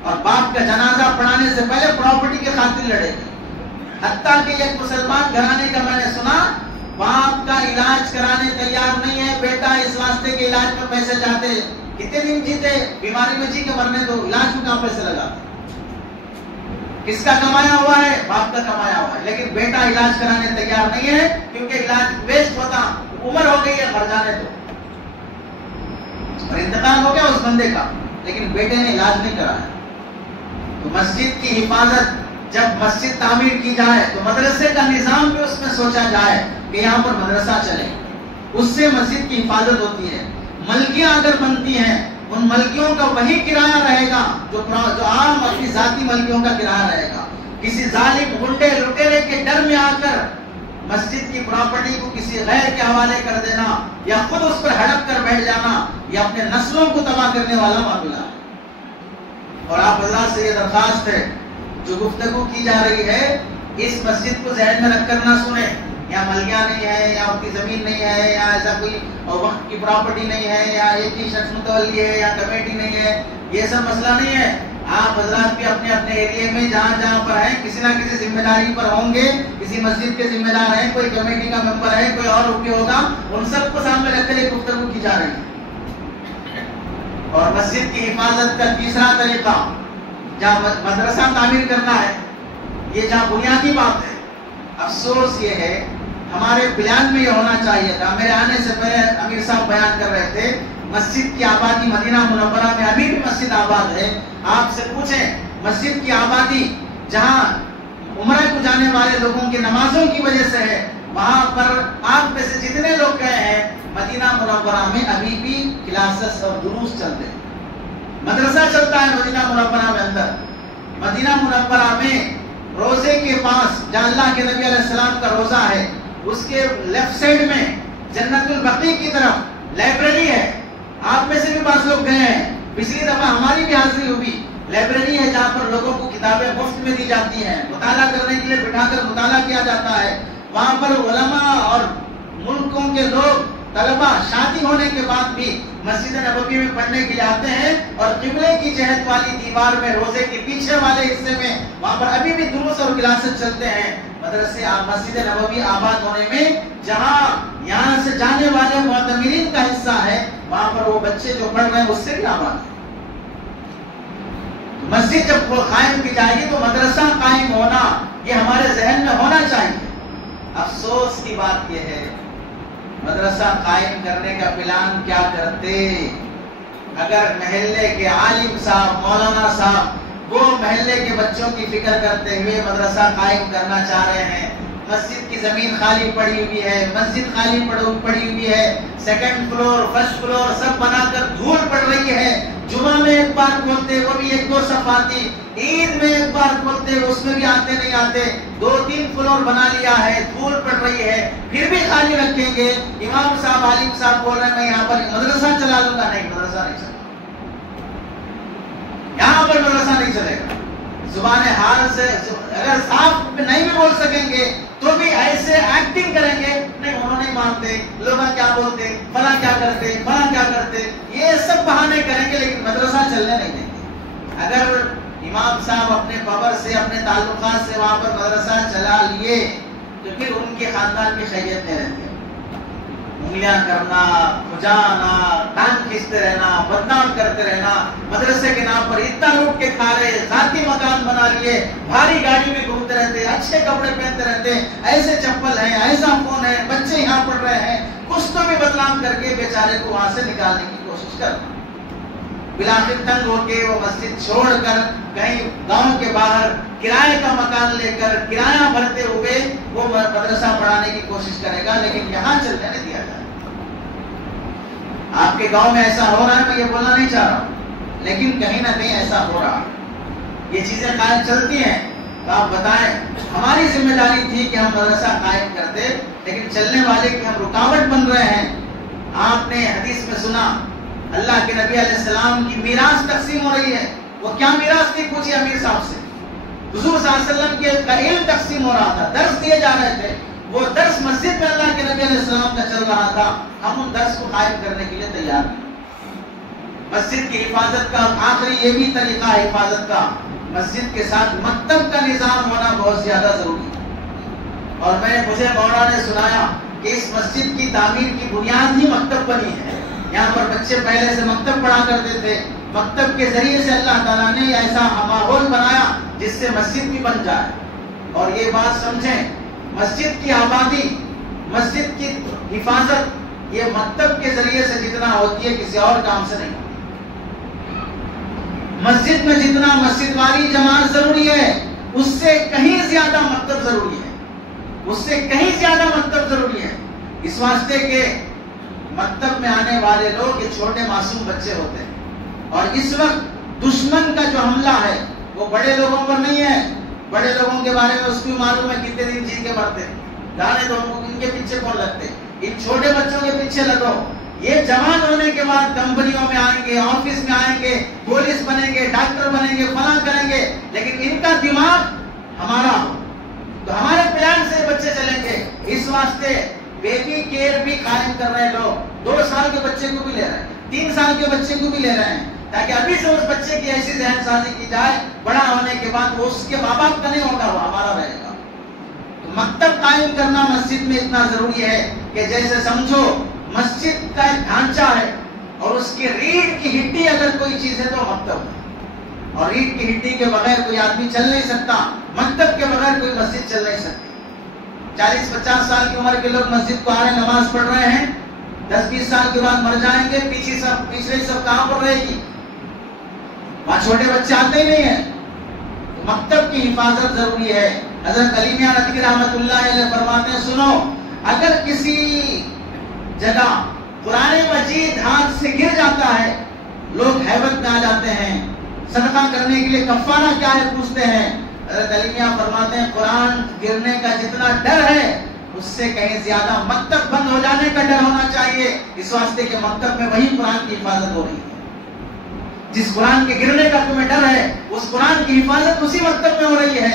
اور باپ کا جنازہ پڑھانے سے پہلے پراپرٹی کے خاطر لڑے گی. حتیٰ کہ ایک مسلمان گھرانے کا میں نے سنا، باپ کا علاج کرانے تیار نہیں ہے، بیٹا اس واسطے کے علاج میں پیسے چاہتے. کتنے دن جیتے، بیماری میں جی کے مرنے دو، علاج میں کہاں پیسے لگاتے؟ کس کا کمایا ہوا ہے؟ باپ کا کمایا ہوا ہے. لیکن بیٹا علاج کرانے تیار نہیں ہے کیونکہ علاج ویسٹ ہوتا، عمر ہو گئی ہے مر جانے تو، اور انتقال ہو گیا اس بندے کا، لیکن بیٹے نے علاج نہیں کرایا. تو مسجد کی حفاظت، جب مسجد تعمیر کی جائے تو مدرسے کا نظام بھی اس میں سوچا جائے کہ یہاں پر مدرسہ چلے، اس سے مسجد کی حفاظت ہوتی ہے. ملکیاں اگر بنتی ہیں ان ملکیوں کا وہی کرایہ رہے گا جو عام اپنی ذاتی ملکیوں کا کرایہ رہے گا. کسی ظالم غنڈے لٹیرے کے ڈر میں آ کر مسجد کی پراپرٹی کو کسی غیر کے حوالے کر دینا یا خود اس پر ہڑپ کر بیٹھ جانا یہ اپنے نسلوں کو تباہ کرنے والا معاملہ ہے. اور آپ حضرات سے یہ درخواست ہے جو گفتگو کی جا رہی ہے اس مسجد کو ذہن میں رکھ کر نہ سنیں. یا ملیہ نہیں ہے یا ان کی زمین نہیں ہے یا ایسا کوئی وقت کی پراپرٹی نہیں ہے یا ایک ہی شخص متولی ہے یا کمیٹی نہیں ہے, یہ سب مسئلہ نہیں ہے. آپ حضرات بھی اپنے اپنے ایریے میں جہاں جہاں پر ہیں کسی نہ کسی ذمہ داری پر ہوں گے, کسی مسجد کے ذمہ دار ہیں, کوئی کمیٹی کا ممبر ہے, کوئی اور رکن ہوگا, ان سب کو سامنے رکھ کر ایک گفتگو کی جا رہی ہے. اور مسجد کی حفاظت کا تیسرا طریقہ جہاں مدرسہ تعمیر کرنا ہے, یہ جہاں بنیادی بات ہے. افسوس یہ ہے ہمارے بیان میں یہ ہونا چاہیے تھا. میرے آنے سے پہلے امیر صاحب بیان کر رہے تھے مسجد کی آبادی مدینہ منورہ میں ابھی بھی مسجد آباد ہے. آپ سے پوچھیں مسجد کی آبادی جہاں عمرہ کو جانے والے لوگوں کی نمازوں کی وجہ سے ہے, وہاں پر آپ میں سے جتنے لوگ گئے ہیں مدینہ منورہ میں ابھی بھی کلاسز اور دروس چلتے ہیں, مدرسہ چلتا ہے مدینہ منورہ میں. اندر مدینہ منورہ میں روزے کے پاس جہاں اللہ کے نبی علیہ السلام کا روزہ ہے اس کے لیفٹ سائڈ میں جنت البقیع کی طرف لائبریری ہے. آپ میں سے بھی بعض لوگ گئے ہیں, پچھلی دفعہ ہماری بھی حاضری ہوئی. لائبریری ہے جہاں پر لوگوں کو کتابیں مفت میں دی جاتی ہیں, مطالعہ کرنے کے لیے بٹھا کر مطالعہ کیا جاتا ہے. وہاں پر علماء اور ملکوں کے لوگ طلبہ شادی ہونے کے بعد بھی مسجد نبوی میں پڑھنے کے لیے آتے ہیں. اور قبلے کی جہت والی دیوار میں روزے کے پیچھے والے حصے میں وہاں پر ابھی بھی دروس اور کلاسز چلتے ہیں. مدرسے مسجد نبوی آباد ہونے میں جہاں یہاں سے جانے والے معتمرین کا حصہ ہے وہاں پر وہ بچے جو پڑھ رہے ہیں اس سے بھی آباد ہے. مسجد جب قائم کی جائے گی تو مدرسہ قائم ہونا یہ ہمارے ذہن میں ہونا چاہیے. افسوس کی بات یہ ہے مدرسہ قائم کرنے کا پلان کیا کرتے. اگر محلے کے عالم صاحب مولانا صاحب وہ محلے کے بچوں کی فکر کرتے ہوئے مدرسہ قائم کرنا چاہ رہے ہیں, مسجد کی زمین خالی پڑی ہوئی ہے, مسجد خالی پڑی ہوئی ہے, سیکنڈ فلور فرسٹ فلور سب بنا کر دھول پڑ رہی ہے, جمعہ میں ایک بار کھولتے وہ بھی ایک دو صفاتی, عید میں ایک بار کھولتے اس میں بھی آتے نہیں آتے, 2-3 فلور بنا لیا ہے, دھول پڑ رہی ہے, پھر بھی خالی رکھیں گے. امام صاحب عالم صاحب بول رہے ہیں میں یہاں پر مدرسہ چلا لوں گا. نہیں, مدرسہ نہیں چلے گا, یہاں پر مدرسہ نہیں چلے گا. زبان حال سے اگر صاف نہیں بھی بول سکیں گے تو بھی ایسے ایکٹنگ کریں گے, نہیں انہوں نہیں مانتے, لوگ کیا بولتے, فلاں کیا کرتے, فلاں کیا کرتے, یہ سب بہانے کریں گے لیکن مدرسہ چلنے نہیں دیں گے. اگر امام صاحب اپنے پاور سے اپنے تعلقات سے وہاں پر مدرسہ چلا لیے تو پھر ان کے خاندان کی خیریت میں رہتے ہیں. انگلیاں کرنا, کھجانا, ٹانگ کھینچتے رہنا, بدنام کرتے رہنا, مدرسے کے نام پر اتنا لوٹ کے کھا رہے, ذاتی مکان بنا لیے, بھاری گاڑی میں گھومتے رہتے, اچھے کپڑے پہنتے رہتے, ایسے چپل ہیں, ایسا فون ہے, بچے یہاں پڑھ رہے ہیں, کچھ تو بھی بدنام کر کے بیچارے کو وہاں سے نکالنے کی کوشش کرنا. بلاخر تنگ ہو کے وہ مسجد چھوڑ کر کہیں گاؤں کے باہر کرائے کا مکان لے کر کرایہ بھرتے ہوئے وہ مدرسہ پڑھانے کی کوشش کرے گا, لیکن یہاں چلنے نہیں دیا جائے. آپ کے گاؤں میں ایسا ہو رہا ہے, میں یہ بولنا نہیں چاہ رہا ہوں, لیکن کہیں نہ کہیں ایسا ہو رہا ہے. یہ چیزیں قائم چلتی ہیں تو آپ بتائیں. ہماری ذمہ داری تھی کہ ہم مدرسہ قائم کرتے, لیکن چلنے والے کی ہم رکاوٹ بن رہے ہیں. آپ نے حدیث میں سنا اللہ کے نبی علیہ السلام کی میراث تقسیم ہو رہی ہے. وہ کیا میراث تھی پوچھیے امیر صاحب سے. حضور صلی اللہ علیہ وسلم کے علم تقسیم ہو رہا تھا, درس دیے جا رہے تھے, وہ درس مسجد میں اللہ کے نبی علیہ السلام کا چل رہا تھا. ہم ان درس کو قائم کرنے کے لیے تیار ہیں. مسجد کی حفاظت کا آخری یہ بھی طریقہ ہے حفاظت کا, مسجد کے ساتھ مکتب کا نظام ہونا بہت زیادہ ضروری ہے. اور مجھے مولانا نے سنایا کہ اس مسجد کی تعمیر کی بنیاد ہی مکتب بنی ہے. یہاں پر بچے پہلے سے مکتب پڑھا کرتے تھے, مکتب کے ذریعے سے اللہ تعالیٰ نے ایسا ماحول بنایا جس سے مسجد بھی بن جائے. اور یہ بات سمجھیں, مسجد کی آبادی, مسجد کی حفاظت یہ مکتب کے ذریعے سے جتنا ہوتی ہے کسی اور کام سے نہیں ہوتی. مسجد میں جتنا مسجد والی جماعت ضروری ہے اس سے کہیں زیادہ مکتب ضروری ہے, اس سے کہیں زیادہ مکتب ضروری ہے. اس واسطے کہ مکتب میں آنے والے لوگ یہ چھوٹے معصوم بچے ہوتے ہیں, اور اس وقت دشمن کا جو حملہ ہے وہ بڑے لوگوں پر نہیں ہے. بڑے لوگوں کے بارے میں اس کو معلوم ہے کتنے دن جی کے مرتے ہیں, گانے تو ان کے پیچھے کون لگتے؟ ان چھوٹے بچوں کے پیچھے لگو. یہ جوان ہونے کے بعد کمپنیوں میں آئیں گے, آفس میں آئیں گے, پولیس بنیں گے, ڈاکٹر بنیں گے, فلاں کریں گے, لیکن ان کا دماغ ہمارا ہو تو ہمارے پلان سے بچے چلیں گے. اس واسطے بیبی کیئر بھی قائم کر رہے ہیں لوگ. 2 سال کے بچے کو بھی لے رہے ہیں, 3 سال کے بچے کو بھی لے رہے ہیں, تاکہ ابھی سے اس بچے کی ایسی ذہن سازی کی جائے, بڑا ہونے کے بعد وہ اس کے ماں باپ کا نہیں ہوگا, وہ ہمارا رہے گا. تو مکتب قائم کرنا مسجد میں اتنا ضروری ہے کہ جیسے سمجھو مسجد کا ایک ڈھانچہ ہے اور اس کی ریڑھ کی ہڈی اگر کوئی چیز ہے تو مکتب ہے. اور ریڑھ کی ہڈی کے بغیر کوئی آدمی چل نہیں سکتا, مکتب کے بغیر کوئی مسجد چل نہیں سکتی. 40-50 سال کی عمر کے لوگ مسجد کو آ رہے, نماز پڑھ رہے ہیں, 10-20 سال کے بعد مر جائیں گے, پیچھے سب کہاں پر رہے گی؟ وہاں چھوٹے بچے آتے ہی نہیں ہیں. مکتب کی حفاظت ضروری ہے. حضرت علی میاں ندوی رحمۃ اللہ علیہ فرماتے ہیں, سنو, اگر کسی جگہ قرآن مجید ہاتھ سے گر جاتا ہے, لوگ ہیبت میں آ جاتے ہیں, صدقہ کرنے کے لیے کفارہ کیا ہے پوچھتے ہیں. حضرت علی میاں فرماتے ہیں قرآن گرنے کا جتنا ڈر ہے اس سے کہیں زیادہ مکتب بند ہو جانے کا ڈر ہونا چاہیے, اس واسطے کہ مکتب میں وہی قرآن کی حفاظت ہو رہی ہے. جس قرآن کے گرنے کا تمہیں ڈر ہے اس قرآن کی حفاظت اسی مکتب میں ہو رہی ہے.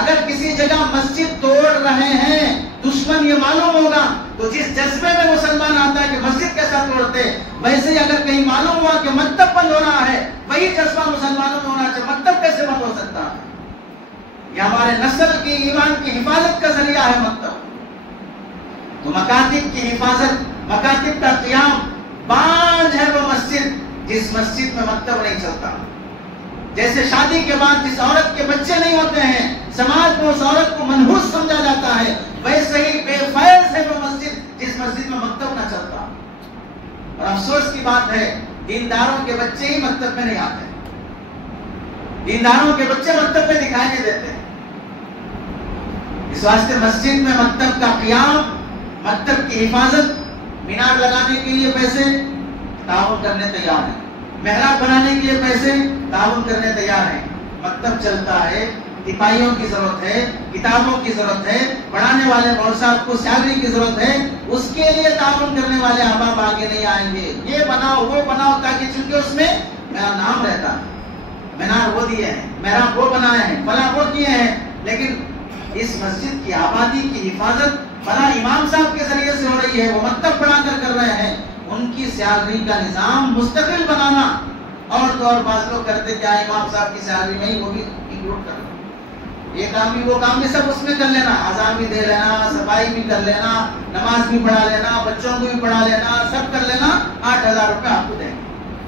اگر کسی جگہ مسجد توڑ رہے ہیں, دشمن یہ معلوم ہوگا تو جس جذبے میں مسلمان آتا ہے کہ مسجد کیسا توڑتے, ویسے ہی اگر کہیں معلوم ہوا کہ مکتب بند ہو رہا ہے, وہی جذبہ مسلمانوں میں ہونا چاہیے. مکتب کیسے بند ہو سکتا ہے؟ یہ ہمارے نسل کی ایمان کی حفاظت کا ذریعہ ہے مکتب. تو مکاتب کی حفاظت, مکاتب کا قیام, بانجھ ہے وہ مسجد جس مسجد میں مکتب نہیں چلتا. جیسے شادی کے بعد جس عورت کے بچے نہیں ہوتے ہیں, سماج میں اس عورت کو منحوس سمجھا جاتا ہے, ویسے ہی بے فیض ہے وہ مسجد جس مسجد میں مکتب نہ چلتا. اور افسوس کی بات ہے دینداروں کے بچے ہی مکتب میں نہیں آتے, دینداروں کے بچے مکتب میں دکھائی نہیں دیتے. اس واسطے مسجد میں مکتب کا قیام, مکتب کی حفاظت, مینار لگانے کے لیے پیسے تعاون کرنے تیار ہیں, محراب بنانے کے لیے پیسے تعاون کرنے تیار ہیں. مکتب چلتا ہے, سپاہیوں کی ضرورت ہے, کتابوں کی ضرورت ہے, پڑھانے والے مولوی صاحب کو سیلری کی ضرورت ہے, اس کے لیے تعاون کرنے والے احباب آگے نہیں آئیں گے. یہ بناؤ وہ بناؤ, تاکہ چونکہ اس میں میرا نام رہتا ہے, مینار وہ دیے ہیں, محراب وہ بنائے ہیں, فلاں وہ کیے ہیں, لیکن اس مسجد کی آبادی کی حفاظت فلاں امام صاحب کے ذریعے سے ہو رہی ہے, وہ مکتب پڑھا کر رہے ہیں. ان کی سیلری کا نظام مستقل بنانا, اور تو اور بعض لوگ کرتے کیا, امام صاحب کی سیلری میں ہی وہ بھی انکلوڈ کرنا, یہ کام بھی وہ کام بھی سب اس میں کر لینا, اذان بھی دے لینا, صفائی بھی کر لینا, نماز بھی پڑھا لینا, بچوں کو بھی پڑھا لینا, سب کر لینا, 8,000 روپے آپ کو دیں.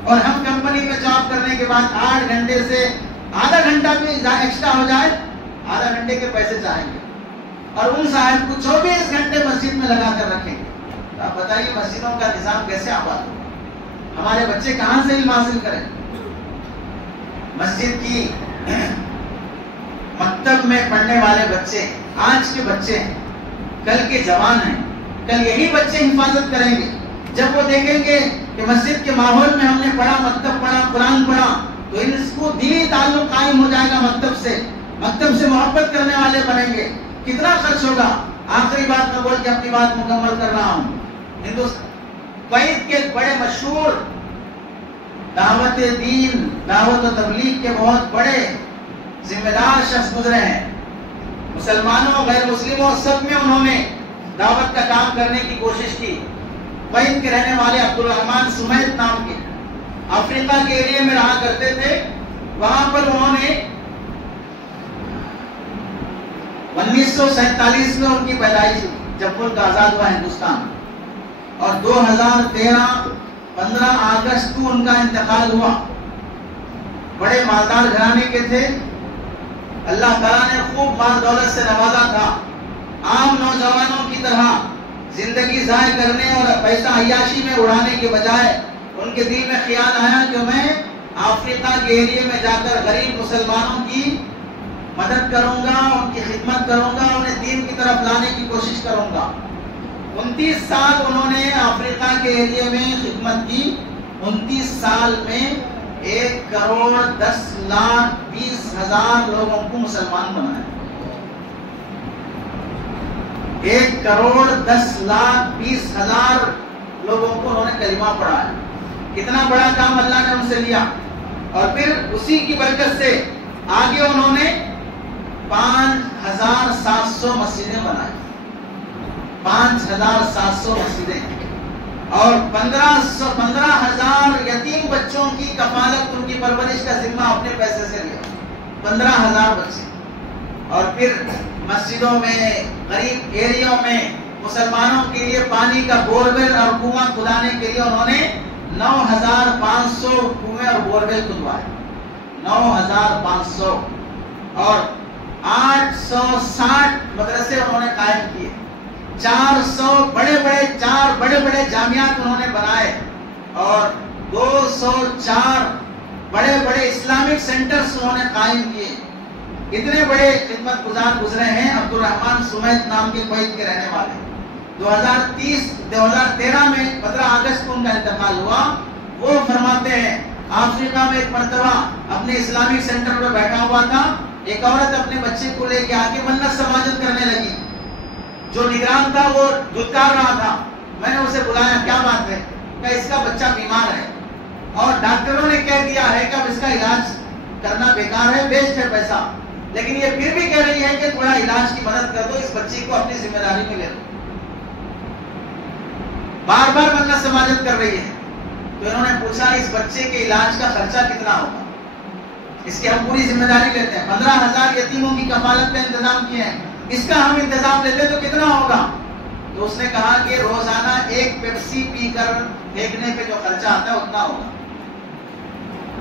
اور ہم کمپنی میں جاب کرنے کے بعد 8 گھنٹے سے آدھا گھنٹہ بھی ایکسٹرا ہو جائے, آدھا گھنٹے کے پیسے چاہیں گے, اور ان صاحب کو 24 گھنٹے مسجد میں لگا کر رکھیں گے. تو آپ بتائیے مسجدوں کا نظام کیسے آباد ہو, ہمارے بچے کہاں سے علم حاصل کریں؟ مسجد کی مکتب میں پڑھنے والے بچے آج کے بچے ہیں, کل کے جوان ہیں, کل یہی بچے حفاظت کریں گے. جب وہ دیکھیں گے کہ مسجد کے ماحول میں ہم نے پڑھا, مکتب پڑھا, قرآن پڑھا, تو ان کو دینی تعلق قائم ہو جائے گا مکتب سے, مکتب سے محبت کرنے والے بنیں گے. کتنا خرچ ہوگا؟ آخری بات میں بول کے اپنی بات مکمل کر رہا ہوں. کویت کے بڑے مشہور دعوت دین, دعوت و تبلیغ کے بہت بڑے ذمہ دار شخص گزرے ہیں. مسلمانوں غیر مسلموں سب میں انہوں نے دعوت کا کام کرنے کی کوشش کی. کویت کے رہنے والے عبدالرحمن سمیت نام کے افریقہ کے ایریا میں رہا کرتے تھے. وہاں پر انہوں نے 1947 میں ان کی پیدائش ہوئی جب ملک آزاد ہوا ہندوستان, اور 2013 15 اگست کو ان کا انتقال ہوا. بڑے مالدار گھرانے کے تھے, اللہ تعالیٰ نے خوب مال دولت سے نوازا تھا. عام نوجوانوں کی طرح زندگی ضائع کرنے اور پیسہ عیاشی میں اڑانے کے بجائے ان کے دل میں خیال آیا کہ میں افریقہ کے ایریا میں جا کر غریب مسلمانوں کی مدد کروں گا, ان کی خدمت کروں گا, انہیں دین کی طرف لانے کی کوشش کروں گا. 29 سال انہوں نے افریقہ کے ایریا میں خدمت کی. 29 سال میں 1,10,20,000 لوگوں کو مسلمان بنایا. 1,10,20,000 لوگوں کو انہوں نے کلمہ پڑھا ہے. کتنا بڑا کام اللہ نے ان سے لیا. اور پھر اسی کی برکت سے آگے انہوں نے 5,700 مسجدیں بنائی. 5,700 مسجدیں اور 15,000 یتیم بچوں کی کفالت، ان کی پرورش کا ذمہ اپنے پیسے سے لیا. 15,000 بچے. اور پھر مسجدوں میں، غریب ایریوں میں مسلمانوں کے لیے پانی کا بورویل اور کنواں کھدانے کے لیے انہوں نے 9,500 کنویں اور بورویل کھدوائے. 9,500. اور 860 مدرسے انہوں نے قائم کیے. 4 بڑے بڑے جامعات انہوں نے بنائے. اور 204 بڑے بڑے اسلامک سینٹرز انہوں نے قائم کیے. اتنے بڑے خدمت گزار گزرے ہیں. عبدالرحمن سمیت نام کے کویت کے رہنے والے. 2013 میں 15 اگست کو ان کا انتقال ہوا. وہ فرماتے ہیں افریقہ میں ایک مرتبہ اپنے اسلامک سینٹر پہ بیٹھا ہوا تھا. ایک عورت اپنے بچے کو لے کے آ کے منت سماجت کرنے لگی. جو نگران تھا وہ دھتکار رہا تھا. میں نے اسے بلایا، کیا بات ہے؟ کہ اس کا بچہ بیمار ہے اور ڈاکٹروں نے کہہ دیا ہے کہ اب اس کا علاج کرنا بیکار ہے، ویسٹ ہے پیسہ. لیکن یہ پھر بھی کہہ رہی ہے کہ تھوڑا علاج کی مدد کر دو، اس بچی کو اپنی ذمہ داری میں لے لو. بار بار منت سماجت کر رہی ہے. تو انہوں نے پوچھا اس بچے کے علاج کا خرچہ کتنا ہوگا؟ اس کی ہم پوری ذمہ داری لیتے ہیں. 15,000 یتیموں کی کفالت کا انتظام کیے ہیں. اس کا ہم انتظام لیتے تو کتنا ہوگا؟ تو اس نے کہا کہ روزانہ ایک پیپسی پی کر پھینکنے پہ جو خرچہ آتا ہے اتنا ہوگا.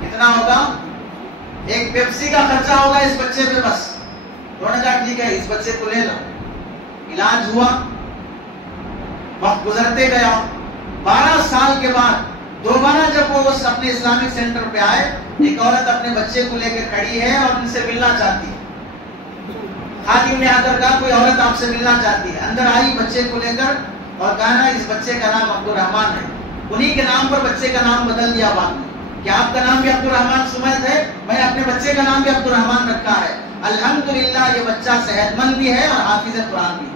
کتنا ہوگا؟ ایک پیپسی کا خرچہ ہوگا اس بچے پہ بس. انہوں نے کہا ٹھیک ہے، اس بچے کو لے لو. علاج ہوا، وقت گزرتے گیا. 12 سال کے بعد دوبارہ جب وہ اپنے اسلامک سینٹر پہ آئے، ایک عورت اپنے بچے کو لے کے کھڑی ہے اور ان سے ملنا چاہتی ہے. خادم نے آ کر کہا کوئی عورت آپ سے ملنا چاہتی ہے. اندر آئی بچے کو لے کر اور کہا نا اس بچے کا نام عبدالرحمن ہے. انہی کے نام پر بچے کا نام بدل دیا بعد میں. کہ آپ کا نام بھی عبدالرحمن سمیت ہے، میں نے اپنے بچے کا نام بھی عبدالرحمن رکھا ہے. الحمدللہ یہ بچہ صحت مند بھی ہے اور حافظ قرآن بھی ہے.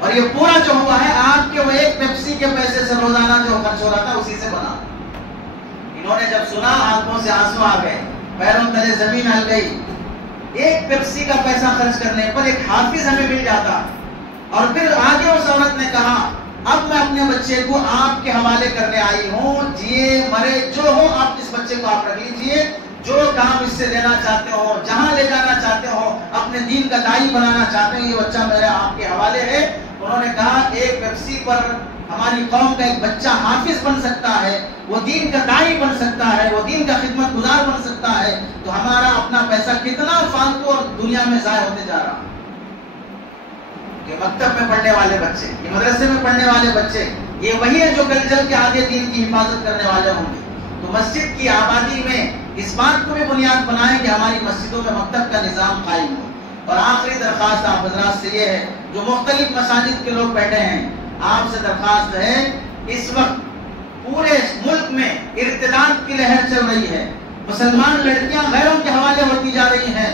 اور یہ پورا جو ہوا ہے آپ کے وہ ایک پیپسی کے پیسے سے روزانہ جو خرچ ہو رہا تھا اسی سے بنا. انہوں نے جب سنا آنکھوں سے آنسو آ گئے، پیروں تلے زمین ہل گئی. ایک پیپسی کا پیسہ خرچ کرنے پر ایک حافظ ہمیں مل جاتا. اور پھر آگے اس عورت نے کہا اب میں اپنے بچے کو آپ کے حوالے کرنے آئی ہوں، جیے مرے جو ہو آپ اس بچے کو آپ رکھ لیجئے. جو کام اس سے لینا چاہتے ہو، جہاں لے جانا چاہتے ہو، اپنے دین کا داعی بنانا چاہتے ہو، یہ بچہ میرے آپ کے حوالے ہے. انہوں نے کہا ایک پیپسی پر ہماری قوم کا ایک بچہ حافظ بن سکتا ہے، وہ دین کا داعی بن سکتا ہے، وہ دین کا خدمت گزار بن سکتا ہے، تو ہمارا اپنا پیسہ کتنا فالتو اور دنیا میں ضائع ہوتے جا رہا. یہ مکتب میں پڑھنے والے بچے، یہ مدرسے میں پڑھنے والے بچے، یہ وہی ہے جو کل چل کے آگے دین کی حفاظت کرنے والے ہوں گے. تو مسجد کی آبادی میں اس بات کو بھی بنیاد بنائیں کہ ہماری مسجدوں میں مکتب کا نظام قائم ہو. اور آخری درخواست آپ حضرات سے یہ ہے، جو مختلف مساجد کے لوگ بیٹھے ہیں، آپ سے درخواست ہے، اس وقت پورے ملک میں ارتداد کی لہر چل رہی ہے. مسلمان لڑکیاں غیروں کے حوالے ہوتی جا رہی ہیں.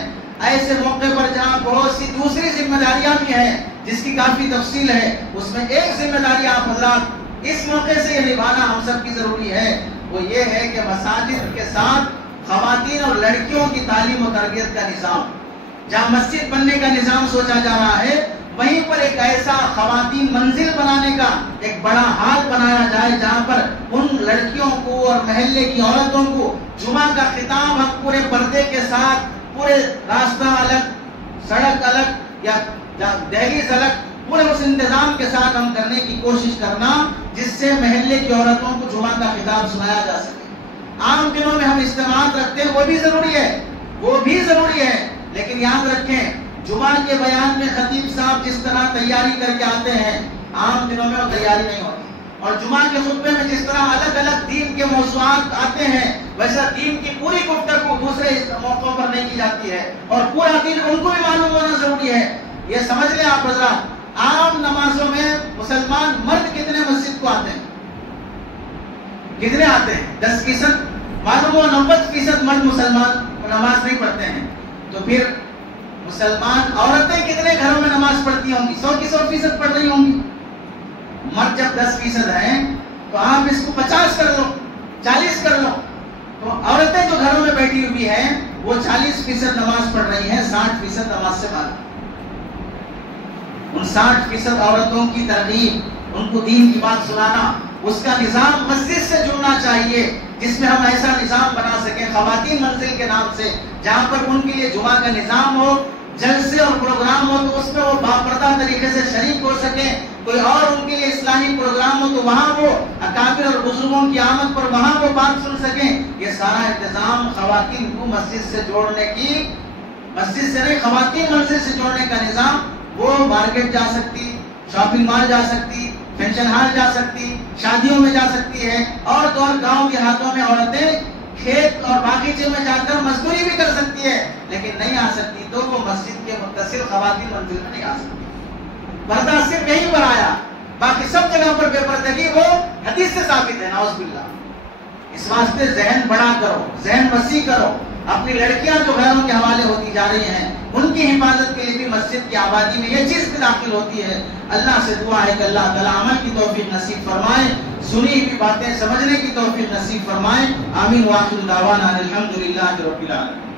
ایسے موقع پر جہاں بہت سی دوسری ذمہ داریاں بھی ہیں جس کی کافی تفصیل ہے، اس میں ایک ذمہ داری آپ حضرات اس موقع سے یہ نبھانا ہم سب کی ضروری ہے. وہ یہ ہے کہ مساجد کے ساتھ خواتین اور لڑکیوں کی تعلیم و تربیت کا نظام، جہاں مسجد بننے کا نظام سوچا جا رہا ہے، وہیں پر ایک ایسا خواتین منزل بنانے کا ایک بڑا ہال بنایا جائے جہاں پر ان لڑکیوں کو اور محلے کی عورتوں کو جمعہ کا خطاب ہم پورے پردے کے ساتھ، پورے راستہ الگ، سڑک الگ یا دہلیز الگ، پورے اس انتظام کے ساتھ ہم کرنے کی کوشش کرنا جس سے محلے کی عورتوں کو جمعہ کا خطاب سنایا جا سکے. عام دنوں میں ہم اجتماعات رکھتے ہیں، وہ بھی ضروری ہے، لیکن یاد رکھیں جمعہ کے بیان میں خطیب صاحب جس طرح تیاری کر کے آتے ہیں، عام دنوں میں وہ تیاری نہیں ہوتی. اور جمعہ کے خطبے میں جس طرح الگ الگ دین کے موضوعات آتے ہیں، ویسا دین کی پوری گفتگو دوسرے موقعوں پر نہیں کی جاتی ہے، اور پورا دین ان کو بھی معلوم ہونا ضروری ہے. یہ سمجھ لیں آپ حضرات، عام نمازوں میں مسلمان مرد کتنے مسجد کو آتے ہیں؟ کتنے آتے ہیں؟ 10%. معلوم ہو 90% مرد مسلمان نماز نہیں پڑھتے ہیں. تو پھر مسلمان عورتیں کتنے گھروں میں نماز پڑھتی ہوں گی؟ 100 کی 100% پڑھ رہی ہوں گی. مرد جب 10% ہیں تو آپ اس کو 50 کر لو، 40 کر لو. تو عورتیں جو گھروں میں بیٹھی ہوئی ہیں وہ 40% نماز پڑھ رہی ہیں، 60% نماز سے باہر. ان 60% عورتوں کی ترغیب، ان کو دین کی بات سنانا، اس کا نظام مسجد سے جڑنا چاہیے جس میں ہم ایسا نظام بنا سکیں خواتین منزل کے نام سے، جہاں پر ان کے لیے جمعہ کا نظام ہو، جلسے اور پروگرام ہو تو اس میں وہ باپردہ طریقے سے شریک ہو سکیں. کوئی اور ان کے لیے اسلامی پروگرام ہو تو وہاں وہ اکابر اور بزرگوں کی آمد پر وہاں وہ بات سن سکیں. یہ سارا انتظام خواتین کو مسجد سے جوڑنے کی، مسجد سے نہیں خواتین منزل سے جوڑنے کا نظام. وہ مارکیٹ جا سکتی، شاپنگ مال جا سکتی، فنکشن ہال جا سکتی، شادیوں میں جا سکتی ہے، اور گاؤں دیہاتوں میں عورتیں کھیت اور باغیچے میں جا کر مزدوری بھی کر سکتی ہے، لیکن نہیں آ سکتی تو وہ مسجد کے متصل خواتین منزل میں نہیں آ سکتی. پردہ صرف یہیں پر آیا، باقی سب جگہ پر بے پردگی وہ حدیث سے ثابت ہے، نعوذ باللہ. اس واسطے ذہن بڑا کرو، ذہن وسیع کرو. اپنی لڑکیاں جو گھروں کے حوالے ہوتی جا رہی ہیں ان کی حفاظت کے لیے بھی مسجد کی آبادی میں یہ چیز بھی داخل ہوتی ہے. اللہ سے دعا ہے کہ اللہ تعالیٰ عمل کی توفیق نصیب فرمائے، سنی ہوئی باتیں سمجھنے کی توفیق نصیب فرمائے. آمین. وآخر دعوانا الحمدللہ رب العالمین.